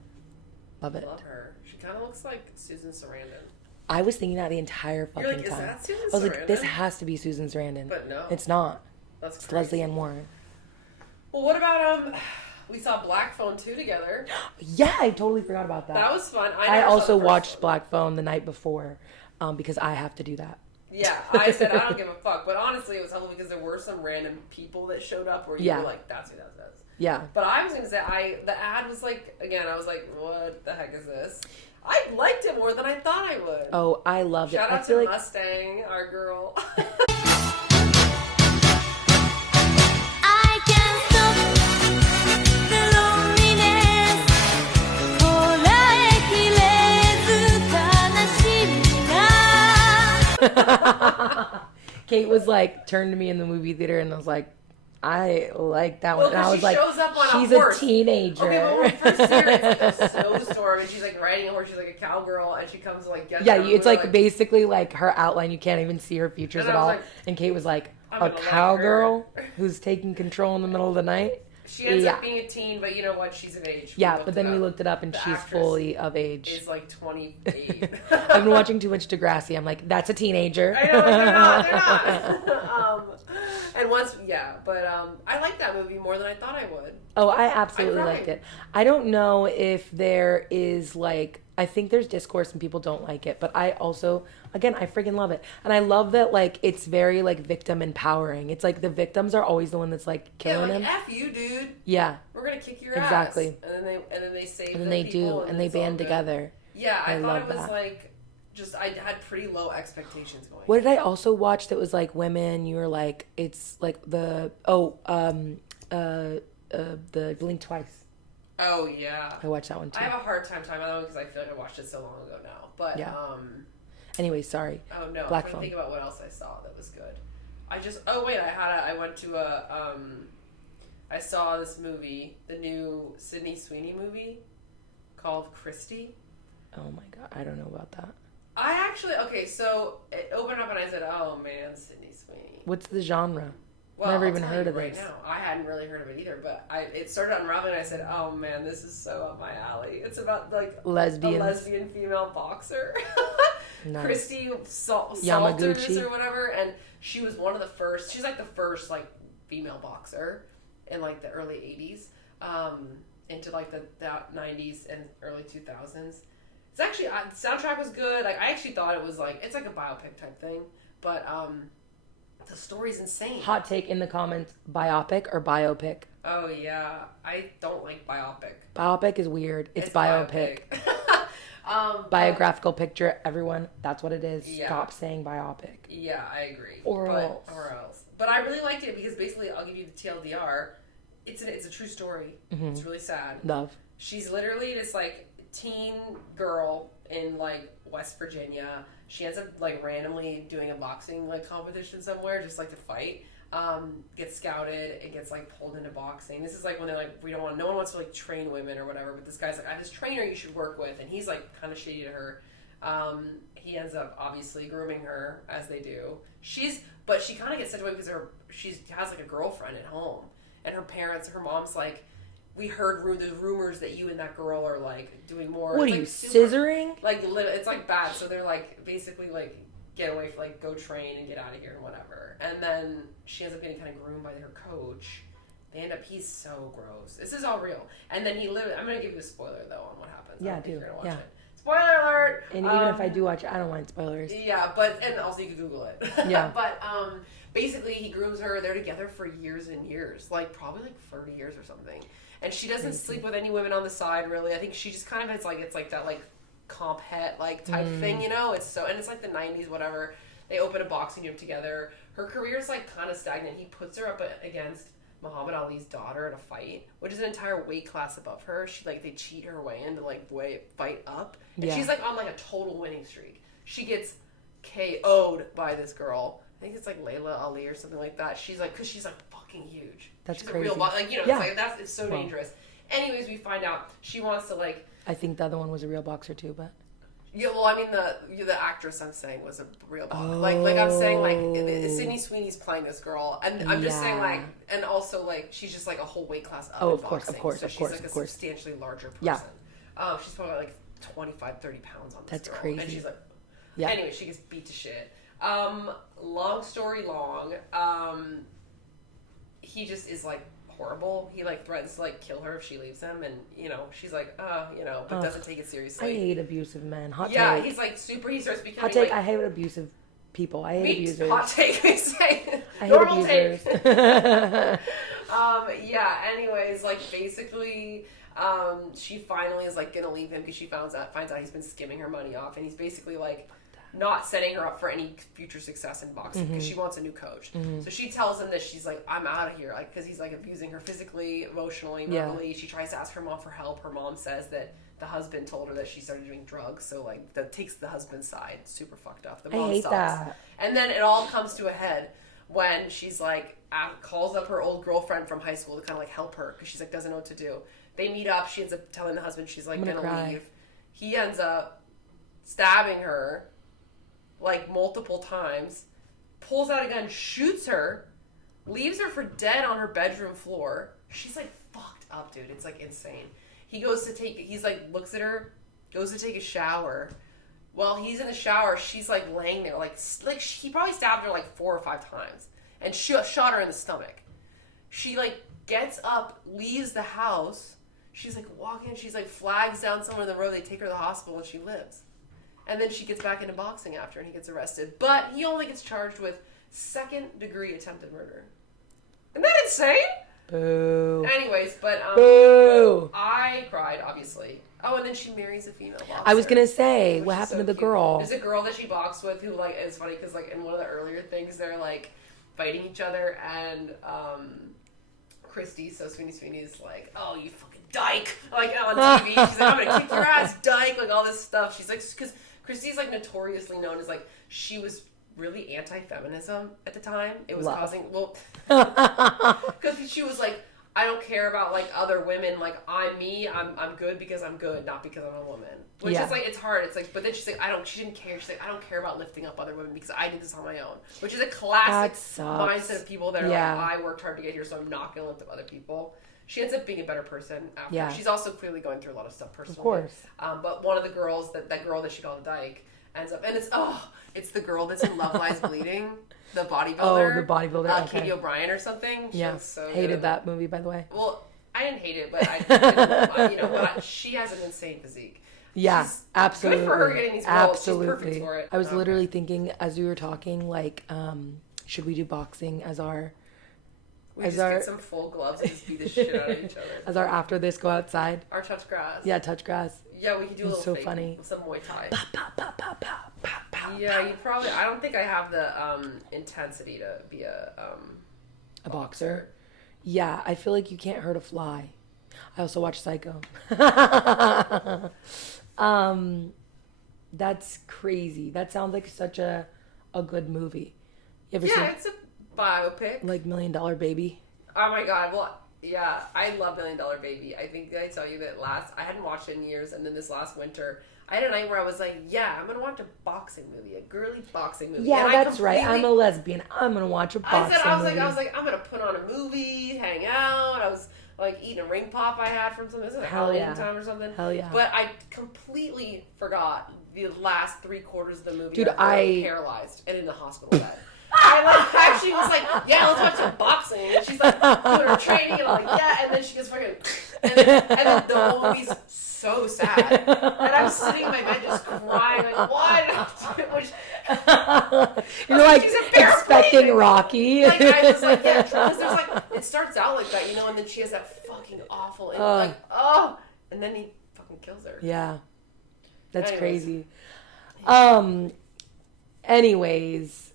Love it. Love her. She kind of looks like Susan Sarandon. I was thinking that the entire fucking You're like, time. is that Susan I was Sarandon? like, this has to be Susan Sarandon. But no. It's not. That's It's crazy. Leslie Ann Warren. Well, what about we saw Black Phone 2 together. Yeah, I totally forgot about that. That was fun. I never saw also the first watched one. Black Phone the night before because I have to do that. Yeah, I said I don't give a fuck, but honestly, it was helpful because there were some random people that showed up where you were like, "That's who that is." Yeah. But I was gonna say, the ad was like, again, I was like, "What the heck is this?" I liked it more than I thought I would. Oh, I loved it. Shout I out feel to like Mustang, our girl. I can't stop the loneliness. こらえきれず悲しみが Kate was like, turned to me in the movie theater and I was like, I like that Well, one. And I 'cause was she like, shows up on a she's horse. a teenager. Okay, but when we first see her, it's like a snowstorm, and she's like riding a horse. She's like a cowgirl, and she comes like gets Yeah, her, it's we're like basically like her outline. You can't even see her features And at I was all. like, And Kate was like, I'm a gonna like cowgirl her. who's taking control in the middle of the night. She ends Yeah. up being a teen, but you know what? She's of age. Yeah, looked but then it we up. looked it up and The she's actress fully of age. Is like 28. I've been watching too much Degrassi. I'm like, that's a teenager. I know, like, they're not. And once, yeah, but I like that movie more than I thought I would. Oh, I absolutely I cried. liked it. I don't know if there is like, I think there's discourse and people don't like it, but I also, again, I freaking love it. And I love that like it's very like victim empowering. It's like the victims are always the one that's like killing Yeah, like, him. F you, dude. Yeah. We're gonna kick your Exactly. ass. And then they save And then the they people, do, and they it's all band good. together. Yeah, I thought love it was that. like, just, I had pretty low expectations going. What did I also watch that was like women? You were like, it's like the Blink Twice. Oh, yeah. I watched that one too. I have a hard time talking about that one because I feel like I watched it so long ago now. But, Yeah. Anyway, sorry. oh no, Black I'm trying Phone. to think about what else I saw that was good. I went to I saw this movie, the new Sydney Sweeney movie called Christy. Oh my god, I don't know about that. I actually, okay, so it opened up and I said, oh man, Sydney Sweeney. What's the genre? Well, Never I'll even tell heard you of right this. now. I hadn't really heard of it either, but it started unraveling and I said, oh man, this is so up my alley. It's about like Lesbians. a lesbian female boxer. Nice. Christy Salters Yamaguchi. or whatever, and she was one of the first, she's like the first like female boxer in like the early 80s, into like the 90s and early 2000s. It's actually, the soundtrack was good. Like, I actually thought it was like, it's like a biopic type thing, but the story's insane. Hot take in the comments: biopic or biopic? Oh yeah, I don't like biopic. Biopic is weird. It's biopic. Biographical picture. Everyone, that's what it is. Yeah. Stop saying biopic. Yeah, I agree. Or but, else. Or else. But I really liked it because basically, I'll give you the TLDR. It's a true story. Mm-hmm. It's really sad. Love. She's literally this like teen girl in like West Virginia. She ends up like randomly doing a boxing like competition somewhere, just like to fight. Gets scouted and gets like pulled into boxing. This is like when they're like, no one wants to like train women or whatever, but this guy's like, I have this trainer you should work with, and he's like kind of shady to her. He ends up obviously grooming her as they do. But she kind of gets sent away because she has like a girlfriend at home, and her mom's like, we heard the rumors that you and that girl are like doing more. What It's, are you, like, super- scissoring? Like it's like bad. So they're like basically like get away for like go train and get out of here and whatever. And then she ends up getting kind of groomed by her coach. He's so gross. This is all real. And then I'm gonna give you a spoiler though on what happens. I Yeah, don't think do. you're gonna watch Yeah. it. Spoiler alert. And even if I do watch it, I don't mind spoilers. Yeah, and also you can Google it. Yeah. But basically he grooms her. They're together for years and years, like probably like 30 years or something. And she doesn't sleep with any women on the side really. I think she just kind of has like, it's like that like comp het like type thing, you know? It's like the 90s, whatever. They open a boxing gym together. Her career's like kind of stagnant. He puts her up against Muhammad Ali's daughter in a fight, which is an entire weight class above her. They cheat her way into like fight up. And Yeah. she's like on like a total winning streak. She gets KO'd by this girl. think it's like Layla Ali or something like that. She's like, because she's like fucking huge. That's she's crazy. A real like, you know, Yeah. it's like, it's so dangerous. Anyways, we find out she wants to like. I think the other one was a real boxer too, but. Yeah, well, I mean the actress I'm saying was a real boxer. Like I'm saying like Sydney Sweeney's playing this girl, and I'm just saying like, and also like she's just like a whole weight class up in boxing. So she's like a substantially larger person. Yeah. She's probably like 25, 30 pounds on this That's girl. crazy. And she's like, yeah. Anyway, she gets beat to shit. Long story long, he just is like horrible. He like threatens to like kill her if she leaves him, and you know she's like, but doesn't take it seriously. I hate abusive men. Hot take. Yeah, he's like super. He starts becoming hot take. like, I hate abusive people. I hate abusers. Hot take. We say I hate normal abusers. take. Yeah. Anyways, like basically, she finally is like gonna leave him because she finds out he's been skimming her money off, and he's basically like not setting her up for any future success in boxing because she wants a new coach. So she tells him that she's like, I'm out of here, like because he's like abusing her physically, emotionally, mentally. She tries to ask her mom for help. Her mom says that the husband told her that she started doing drugs, so like that takes the husband's side. It's super fucked up. The mom I hate sucks. that. And then it all comes to a head when she's like calls up her old girlfriend from high school to kind of like help her because she's like doesn't know what to do. They meet up. She ends up telling the husband she's like gonna leave. He ends up stabbing her like multiple times, pulls out a gun, shoots her, leaves her for dead on her bedroom floor. She's like fucked up, dude. It's like insane. He's like looks at her, goes to take a shower. While he's in the shower, she's like laying there, like he probably stabbed her like 4 or 5 times and shot her in the stomach. She like gets up, leaves the house. She's like walking, she's like flags down somewhere in the road. They take her to the hospital and she lives. And then she gets back into boxing after and he gets arrested. But he only gets charged with 2nd-degree attempted murder. Isn't that insane? Boo. Anyways, but Boo. I cried, obviously. Oh, and then she marries a female boxer. I was gonna say, what happened to the girl? There's a girl that she boxed with who, like, it's funny because, like, in one of the earlier things, they're, like, fighting each other, and Christy, so Sweeney's like, oh, you fucking dyke, like, on TV. She's like, I'm gonna kick your ass, dyke, like, all this stuff. She's like, because Christy's, like, notoriously known as, like, she was really anti-feminism at the time. It was causing, well, because she was like, I don't care about like other women. Like I'm me. I'm good because I'm good, not because I'm a woman. Which is like it's hard. It's like, but then she's like, she didn't care. She's like, I don't care about lifting up other women because I did this on my own. Which is a classic mindset of people that are like, I worked hard to get here, so I'm not gonna lift up other people. She ends up being a better person after. Yeah. She's also clearly going through a lot of stuff personally. Of course. But one of the girls that girl that she called a dyke ends up, and it's the girl that's in Love Lies Bleeding. The bodybuilder. Oh, the bodybuilder. Katie O'Brien or something. Yeah. So hated that movie, by the way. Well, I didn't hate it, but I didn't, but she has an insane physique. Yeah, absolutely. Good for her getting these roles. Absolutely. She's perfect for it. I was literally thinking as we were talking, like, should we do boxing as our... get some full gloves and just beat the shit out of each other. As our after this go outside. Our touch grass. Yeah, touch grass. Yeah, we could do a little fake, funny. Some Muay Thai. Pow, pow, pow, pow, pow, pow, pow, yeah, you probably... I don't think I have the intensity to be a boxer. Yeah, I feel like you can't hurt a fly. I also watch Psycho. That's crazy. That sounds like such a good movie. You ever seen it's a biopic. Like $1 Million Baby? Oh my god, well... Yeah, I love $1 Million Baby. I think I tell you that I hadn't watched it in years, and then this last winter, I had a night where I was like, yeah, I'm going to watch a boxing movie, a girly boxing movie. Yeah, that's right. I'm a lesbian. I'm going to watch a boxing movie. I was like, I'm going to put on a movie, hang out. I was like eating a ring pop I had from something. This is like Halloween time or something. Hell yeah. But I completely forgot the last 3/4 of the movie. Dude, I paralyzed and in the hospital bed. I like actually was like, yeah, let's watch some boxing. And she's like doing her training, and I'm like, yeah. And then she gets fucking, and then the whole movie's so sad. And I'm sitting in my bed just crying, like, what? You're like expecting Rocky. Like I was like, yeah, because there's like it starts out like that, you know, and then she has that fucking awful, and and then he fucking kills her. Yeah, that's crazy. Anyways.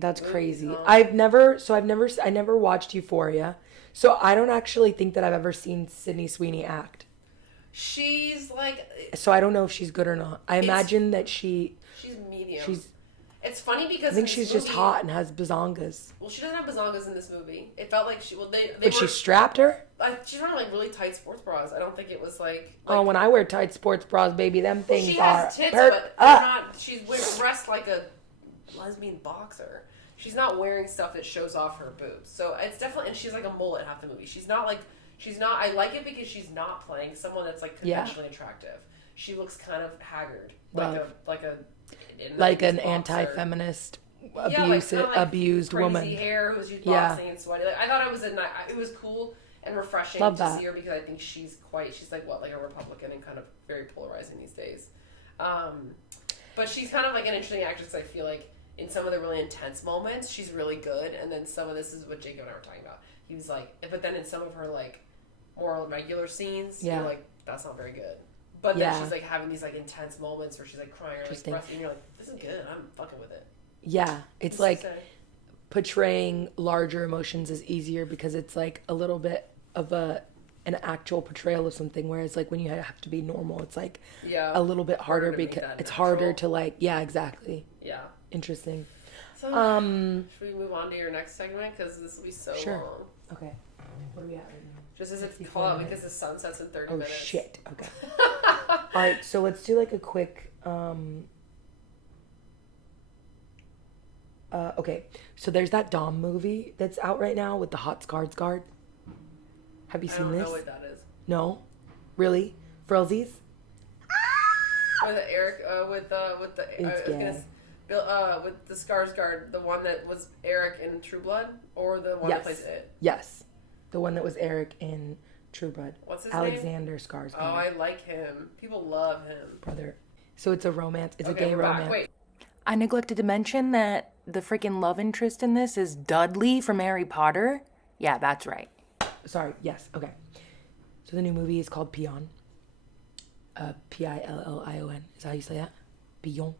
That's crazy. I never watched Euphoria, so I don't actually think that I've ever seen Sydney Sweeney act. She's like... So I don't know if she's good or not. I imagine that she's medium. It's funny because I think she's just hot and has bazongas. Well, she doesn't have bazongas in this movie. It felt like But she strapped her? She's wearing like really tight sports bras. I don't think it was like oh, when I wear tight sports bras, baby, them things she are has tits, but they're not. She's dressed like a lesbian boxer. She's not wearing stuff that shows off her boobs. So it's definitely, and she's like a mullet half the movie. She's not. I like it because she's not playing someone that's like conventionally attractive. She looks kind of haggard, like an anti-feminist, like abused crazy woman. Hair, who's boxing and sweaty. Like, I thought it was cool and refreshing to see her because I think she's like a Republican and kind of very polarizing these days. But she's kind of like an interesting actress. I feel like in some of the really intense moments, she's really good, and then some of this is what Jacob and I were talking about. He was like, but then in some of her like more regular scenes, you're like, that's not very good. But then she's like having these like intense moments where she's like crying or like breastfeeding, and you're like, this is good. I'm fucking with it. Yeah, it's like portraying larger emotions is easier because it's like a little bit of an actual portrayal of something, whereas like when you have to be normal, it's like a little bit harder because it's harder to like exactly. Yeah. Interesting. So, should we move on to your next segment because this will be so long? Okay. What are we at right now? Just as it's call out because the sun sets in 30 minutes. Oh shit. Okay. All right, so let's do like a quick okay, so there's that Dom movie that's out right now with the hot Skarsgård. Have you seen this? I don't know what that is. No? Really? Frillsies? With Eric, with the Skarsgård, the one that was Eric in True Blood, or the one that plays it? Yes. The one that was Eric in True Blood. What's his Alexander name? Skarsgård. Oh, I like him. People love him. Brother. So it's a romance. It's a gay we're romance. back. Wait. I neglected to mention that the freaking love interest in this is Dudley from Harry Potter. Yeah, that's right. Sorry. Yes. Okay. So the new movie is called Pion. Pillion. Is that how you say that? Pion.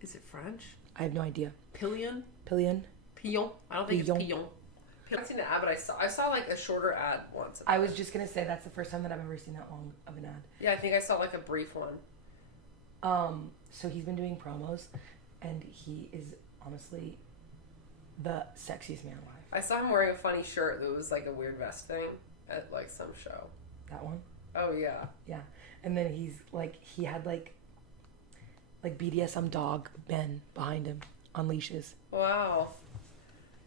Is it French? I have no idea. Pillion? Pillion? Pion. I don't think it's Pion. I haven't seen the ad, but I saw like a shorter ad once. I was just gonna say that's the first time that I've ever seen that long of an ad. Yeah, I think I saw like a brief one. So he's been doing promos, and he is honestly the sexiest man alive. I saw him wearing a funny shirt that was like a weird vest thing at like some show. That one? Oh yeah. Yeah, and then he had like BDSM dog men behind him on leashes. Wow.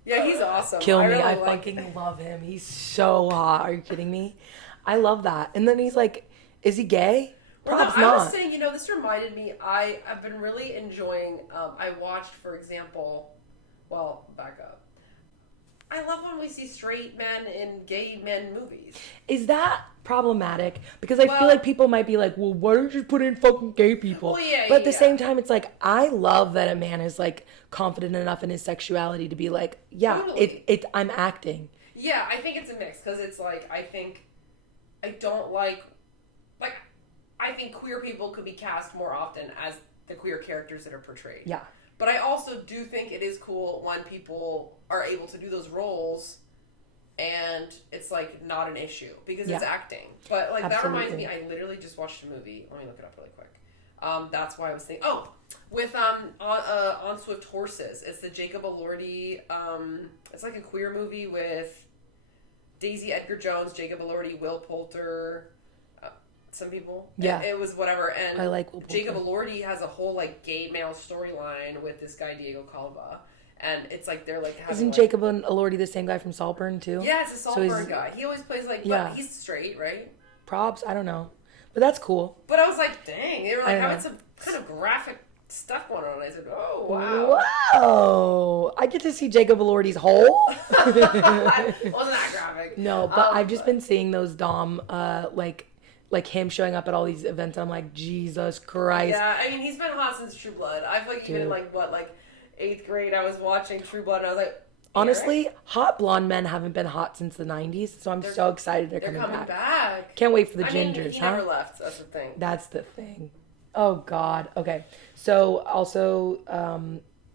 Yeah, he's awesome. Kill me. I fucking love him. He's so hot. Are you kidding me? I love that. And then he's like, is he gay? Perhaps not. I was saying, this reminded me, I've been really enjoying, I watched, for example, back up. I love when we see straight men in gay men movies. Is that problematic? Because I feel like people might be like, well, why don't you put in fucking gay people? Well, yeah, but at the same time, it's like, I love that a man is like confident enough in his sexuality to be like, yeah, totally. I'm acting. Yeah, I think it's a mix because it's like, I think queer people could be cast more often as the queer characters that are portrayed. Yeah. But I also do think it is cool when people are able to do those roles and it's like not an issue because it's acting. But like that reminds me, I literally just watched a movie. Let me look it up really quick. That's why I was thinking. Oh, with on Swift Horses. It's the Jacob Elordi. It's like a queer movie with Daisy Edgar Jones, Jacob Elordi, Will Poulter. Some people. Yeah. It was whatever. And I like Will Poulter. Jacob Elordi has a whole like gay male storyline with this guy Diego Calva. And it's like they're like having, Isn't Jacob Elordi the same guy from Saltburn too? Yeah, it's a Saltburn guy. He always plays like but he's straight, right? Props, I don't know. But that's cool. But I was like, dang, they were like having some kind of graphic stuff going on. I said, oh wow. Whoa. I get to see Jacob Elordi's hole. Wasn't that graphic. No, but I've just been seeing those Dom like him showing up at all these events. I'm like, Jesus Christ. Yeah, I mean, he's been hot since True Blood. I've even in 8th grade, I was watching True Blood, and I was like, honestly, hot blonde men haven't been hot since the 90s, so I'm so excited they're coming back. Can't wait for the gingers, he never left. That's the thing. That's the thing. Oh, God. Okay. So, also,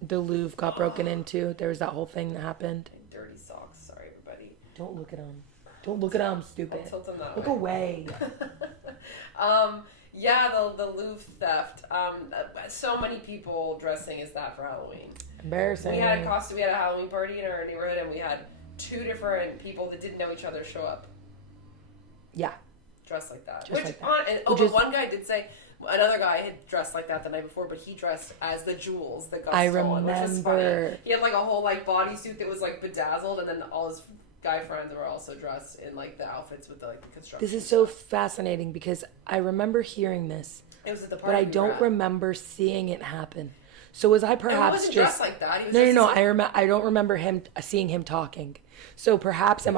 the Louvre got broken into. There was that whole thing that happened. Dirty socks. Sorry, everybody. Don't look at them. Don't look at them, stupid. I'll tilt them that Look away. Yeah, the Louvre theft. So many people dressing as that for Halloween. Embarrassing. We had a Halloween party in our neighborhood, and we had 2 different people that didn't know each other show up. Yeah. Dressed like that. But one guy did say another guy had dressed like that the night before, but he dressed as the jewels that got stolen, which was funny. He had like a whole like bodysuit that was like bedazzled, and then all his guy friends were also dressed in like the outfits with the like the construction. This is so fascinating because I remember hearing this. It was at the party. But I don't remember seeing it happen. So was I perhaps he wasn't just dressed like that? He was No. I don't remember him seeing him talking. So perhaps did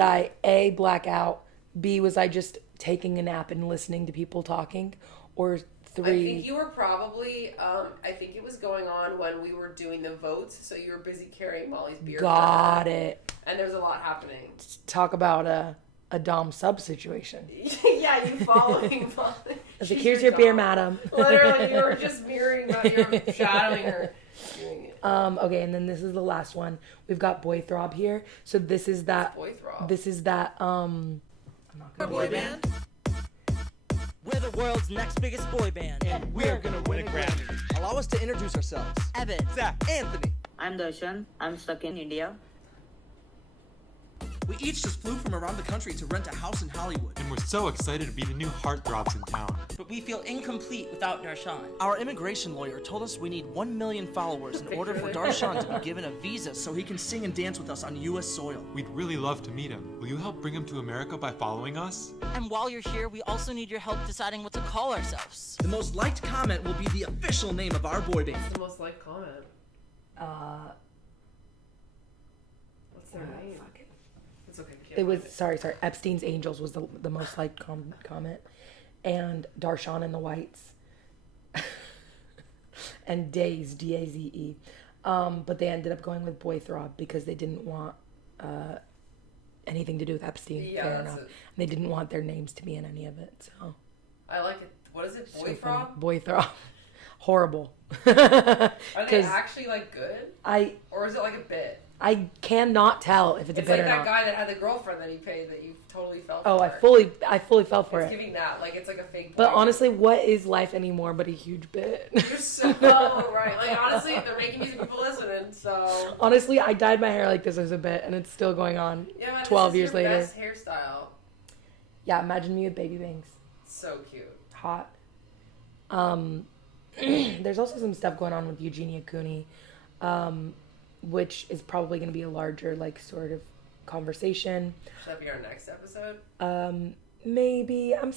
I A, black out, B, was I just taking a nap and listening to people talking, or 3? I think you were probably. I think it was going on when we were doing the votes, so you were busy carrying Molly's beer. Got it. And there's a lot happening. Talk about a Dom sub situation. Yeah, you following Molly. I was like, here's your beer, madam. Literally, you were just mirroring her. You were shadowing her. Doing it. Okay, and then this is the last one. We've got Boy Throb here. So this is that. Boy Throb. This is that. I'm not gonna boy band. We're the world's next biggest boy band, and we're gonna win a Grammy. Allow us to introduce ourselves. Evan, Zach, Anthony. I'm Darshan. I'm stuck in India. We each just flew from around the country to rent a house in Hollywood. And we're so excited to be the new heartthrobs in town. But we feel incomplete without Darshan. Our immigration lawyer told us we need 1 million followers in order for Darshan to be given a visa so he can sing and dance with us on U.S. soil. We'd really love to meet him. Will you help bring him to America by following us? And while you're here, we also need your help deciding what to call ourselves. The most liked comment will be the official name of our boy band. What's the most liked comment? What's their name? Fuck it. It's okay. It was sorry. Epstein's Angels was the most liked comment, and Darshan and the Whites, and Daze Daze. But they ended up going with Boy Throb because they didn't want anything to do with Epstein. Yeah, fair enough. And they didn't want their names to be in any of it. So I like it. What is it? Boy Throb? Boy Throb. Horrible. Are they actually like good? Or is it like a bit? I cannot tell if it's a bit or not. It's like that guy that had the girlfriend that he paid that you totally fell for. Oh, I fully fell for it. It's giving that like it's like a fake. But honestly, what is life anymore but a huge bit? You're so right. Like honestly, they're making music people listening. So honestly, I dyed my hair like this as a bit, and it's still going on. Yeah, man, 12 years later. Best hairstyle. Yeah, imagine me with baby bangs. So cute. Hot. There's also some stuff going on with Eugenia Cooney, which is probably going to be a larger, like, sort of conversation. Should that be our next episode? Maybe. I'm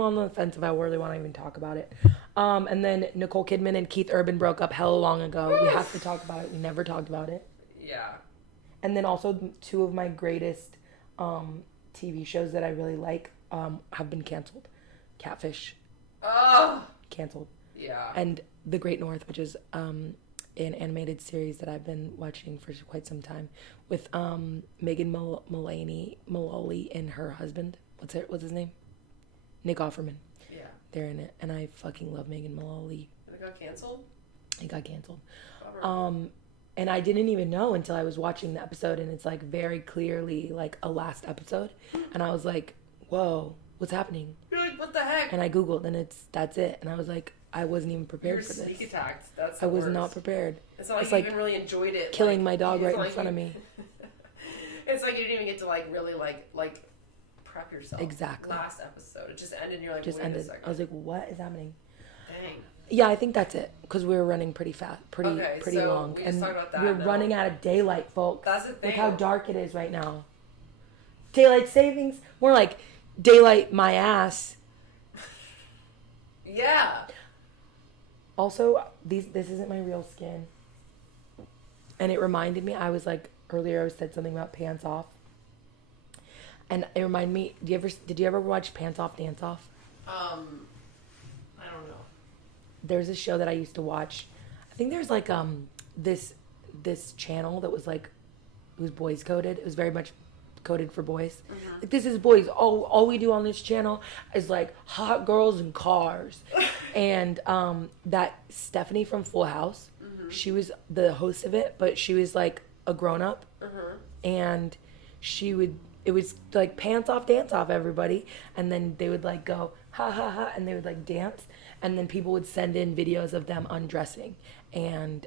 on the fence if I really want to even talk about it. And then Nicole Kidman and Keith Urban broke up hella long ago. We have to talk about it. We never talked about it. Yeah. And then also 2 of my greatest TV shows that I really like have been canceled. Catfish. Oh. Canceled. Yeah. And The Great North, which is an animated series that I've been watching for quite some time with Megan Mullally and her husband. What's his name? Nick Offerman. Yeah. They're in it, and I fucking love Megan Mullally. It got canceled? It got canceled. And I didn't even know until I was watching the episode, and it's like very clearly like a last episode, and I was like, whoa, what's happening? You're like, what the heck? And I Googled, and that's it. And I was like, I wasn't even prepared for this. Sneak attacked. That's I was not prepared. It's not like it's you like even really enjoyed it. Killing my dog right in front of me. It's like you didn't even get to like really like prep yourself. Exactly. Last episode, it just ended. And you're like, Just wait ended. a second. I was like, what is happening? Dang. Yeah, I think that's it because we were running pretty fast, pretty so long, we and talk about that we're now. running out of daylight, folks. That's the thing. Look how dark it is right now. Daylight savings, more like daylight my ass. Yeah. Also, this isn't my real skin, and it reminded me. I was like earlier, I said something about pants off, and it reminded me. Did you ever watch Pants Off Dance Off? I don't know. There's a show that I used to watch. I think there's like this channel that was like, it was boys coded. It was very much coded for boys. Mm-hmm. Like, this is boys. All we do on this channel is like hot girls and cars. And that Stephanie from Full House, mm-hmm. she was the host of it, but she was like a grown up, Mm-hmm. and it was like pants off, dance off, everybody, and then they would like go ha ha ha, and they would like dance, and then people would send in videos of them undressing, and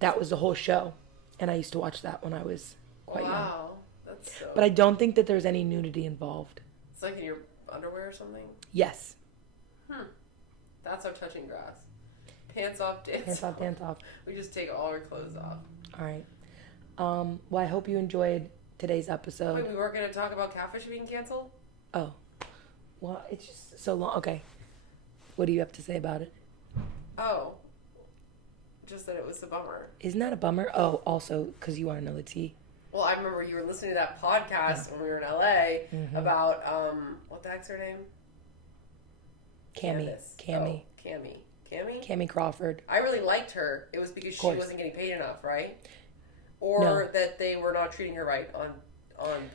that was the whole show, and I used to watch that when I was quite young. Wow, that's so... But I don't think that there's any nudity involved. It's like in your underwear or something? Yes. That's how touching grass. Pants off, dance Pants off, dance off. We just take all our clothes off. All right. Well, I hope you enjoyed today's episode. Wait, we weren't going to talk about Catfish being canceled? Oh. Well, it's just so long. Okay. What do you have to say about it? Oh. Just that it was a bummer. Isn't that a bummer? Oh, also, because you want to know the tea. Well, I remember you were listening to that podcast when we were in LA about, what the heck's her name? Cammy. Oh, Cammy Crawford. I really liked her. It was because she wasn't getting paid enough, right? Or No. that they were not treating her right on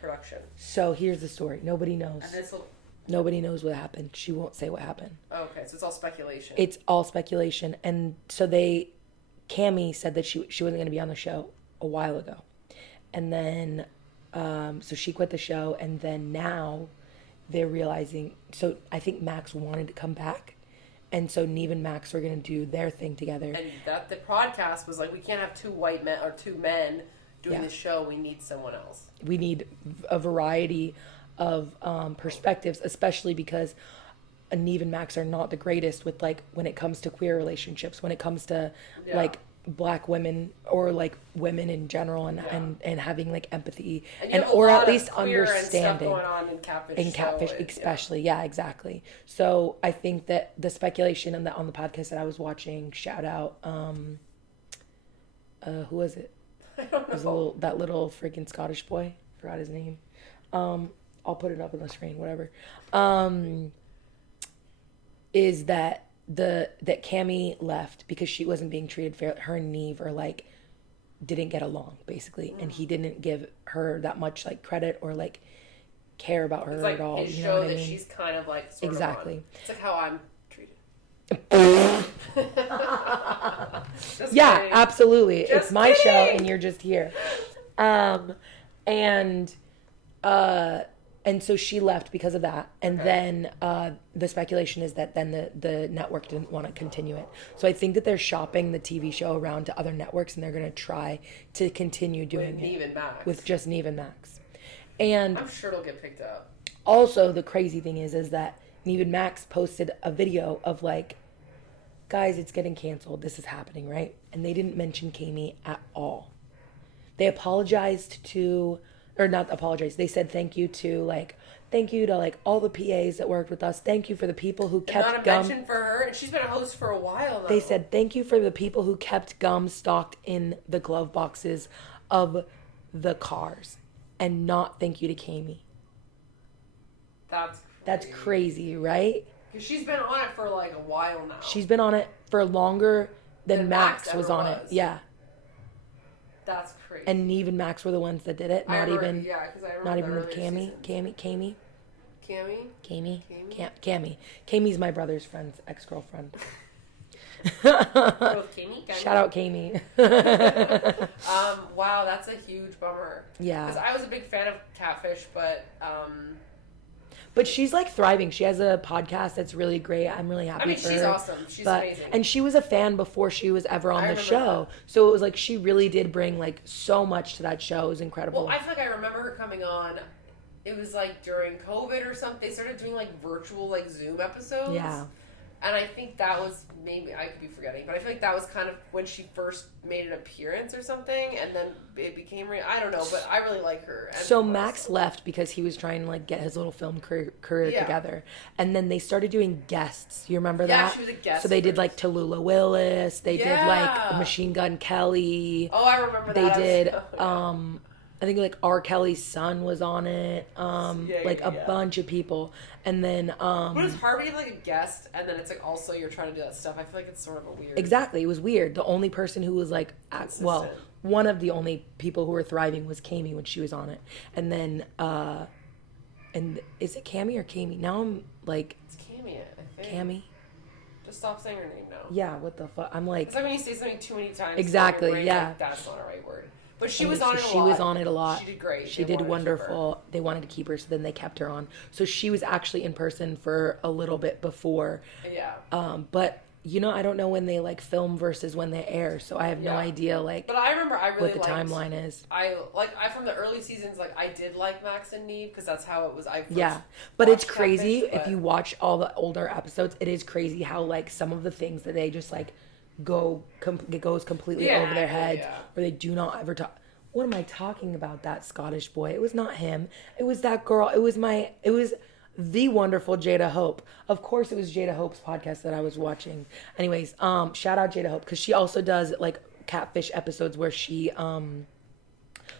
production. So here's the story. Nobody knows. And this will... Nobody knows what happened. She won't say what happened. Okay, so it's all speculation. It's all speculation. And so Cammy said that she wasn't going to be on the show a while ago. And then, so she quit the show, and then now they're realizing, so I think Max wanted to come back, and so Neve and Max were going to do their thing together. And that the podcast was like, we can't have two white men or two men doing the show. We need someone else. We need a variety of perspectives, especially because Neve and Max are not the greatest with, like, when it comes to queer relationships, when it comes to like Black women or like women in general, and having like empathy and or at least understanding and stuff going on in Catfish especially. Yeah, exactly. So I think that the speculation on the podcast that I was watching, shout out, who was it? I don't know. That little freaking Scottish boy. Forgot his name. I'll put it up on the screen, whatever. Is that that Cammy left because she wasn't being treated fair. Her and Neve are like didn't get along basically, and he didn't give her that much like credit or like care about her like at all. His you show know what that I mean? she's kind of like sort exactly. Of on. It's like how I'm treated. Yeah, kidding. absolutely. Just it's my kidding. show, and you're just here. And so she left because of that. And then the speculation is that then the network didn't want to continue it. So I think that they're shopping the TV show around to other networks, and they're going to try to continue doing with Neve and Max. With just Neve and Max. And I'm sure it'll get picked up. Also, the crazy thing is that Neve and Max posted a video of like, guys, it's getting canceled. This is happening, right? And they didn't mention Cammy at all. They apologized to... Or not apologize. They said thank you to like all the PAs that worked with us. Thank you for the people who kept not a gum. mention for her, and she's been a host for a while now. They said thank you for the people who kept gum stocked in the glove boxes of the cars, and not thank you to Cammy. That's crazy, right? Because she's been on it for like a while now. She's been on it for longer than Max was on it. Yeah. That's crazy. And Neve and Max were the ones that did it. Not even with Cammy. Cammy's my brother's friend's ex-girlfriend. Shout out Cammy. Wow, that's a huge bummer. Yeah. Because I was a big fan of Catfish, but she's like thriving. She has a podcast that's really great. I'm really happy for her. She's awesome. She's amazing. And she was a fan before she was ever on the show. So it was like she really did bring like so much to that show. It was incredible. Well, I feel like I remember her coming on. It was like during COVID or something. They started doing like virtual like Zoom episodes. Yeah. And I think that was, maybe I could be forgetting, but I feel like that was kind of when she first made an appearance or something, and then it became real. I don't know, but I really like her. So Max left because he was trying to like get his little film career together, and then they started doing guests. You remember that? Yeah, she was a guest. So they did like Tallulah Willis. They did like Machine Gun Kelly. Oh, I remember that. They did. Yeah. I think like R. Kelly's son was on it. A bunch of people. And then but it's hard to get like a guest and then it's like also you're trying to do that stuff. I feel like it's sort of a weird. Exactly. It was weird. The only person who was like one of the only people who were thriving was Cammy when she was on it. And then and is it Cammy or Cammy? Now I'm like it's Cammy, I think. Cammy. Just stop saying her name now. Yeah, what the fuck? I'm like it's like when you say something too many times. Exactly, yeah. Like, that's not a right word. But she was on it a lot. She was on it a lot. She did great. She did wonderful. They wanted to keep her, so then they kept her on. So she was actually in person for a little bit before. Yeah. But you know, I don't know when they like film versus when they air, so I have no idea like. But I remember I really what the liked, timeline is. I from the early seasons, like I did like Max and Neve because that's how it was. But it's crazy Catfish, if you watch all the older episodes. It is crazy how like some of the things that they just like it goes completely over their heads, or they do not ever talk. What am I talking about? That Scottish boy. It was not him. It was that girl. It was the wonderful Jada Hope. Of course, it was Jada Hope's podcast that I was watching. Anyways, shout out Jada Hope because she also does like Catfish episodes where she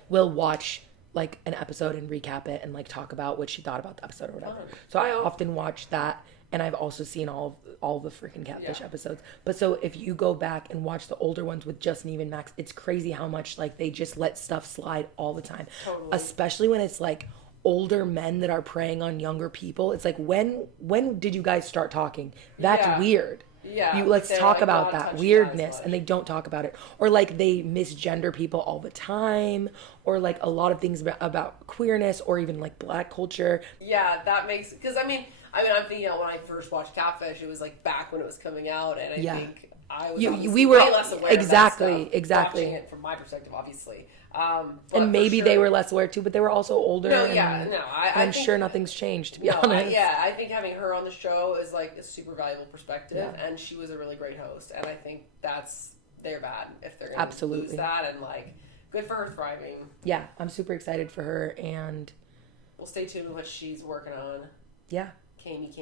will watch like an episode and recap it and like talk about what she thought about the episode or whatever. So I often watch that, and I've also seen all the freaking Catfish episodes. But so if you go back and watch the older ones with just Neve and Max, it's crazy how much like they just let stuff slide all the time, especially when it's like older men that are preying on younger people. It's like when did you guys start talking? That's weird. Let's talk about that weirdness, and they don't talk about it. Or like they misgender people all the time, or like a lot of things about queerness, or even like Black culture. Yeah, that makes, because I'm thinking, when I first watched Catfish, it was like back when it was coming out, and I think I was we were way less aware of that stuff, exactly watching it from my perspective, obviously. And maybe they were less aware too, but they were also older. I'm sure nothing's changed, to be honest. I think having her on the show is like a super valuable perspective, and she was a really great host, and I think they're bad if they're going to lose that, and like good for her thriving. Yeah, I'm super excited for her, and we'll stay tuned with what she's working on. Yeah. Cammy.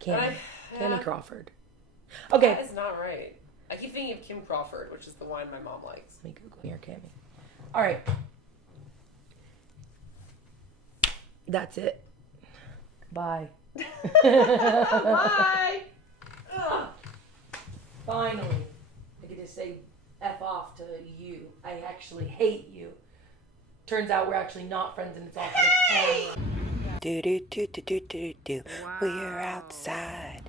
Cammy Crawford. Okay. That is not right. I keep thinking of Kim Crawford, which is the wine my mom likes. Let me Google here, Cammy. All right. That's it. Bye. Bye. Finally, I get to say F off to you. I actually hate you. Turns out we're actually not friends, and it's all for the camera. Do. We're outside.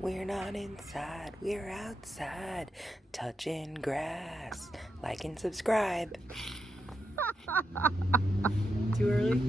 We're not inside. We're outside. Touching grass. Like and subscribe. Too early?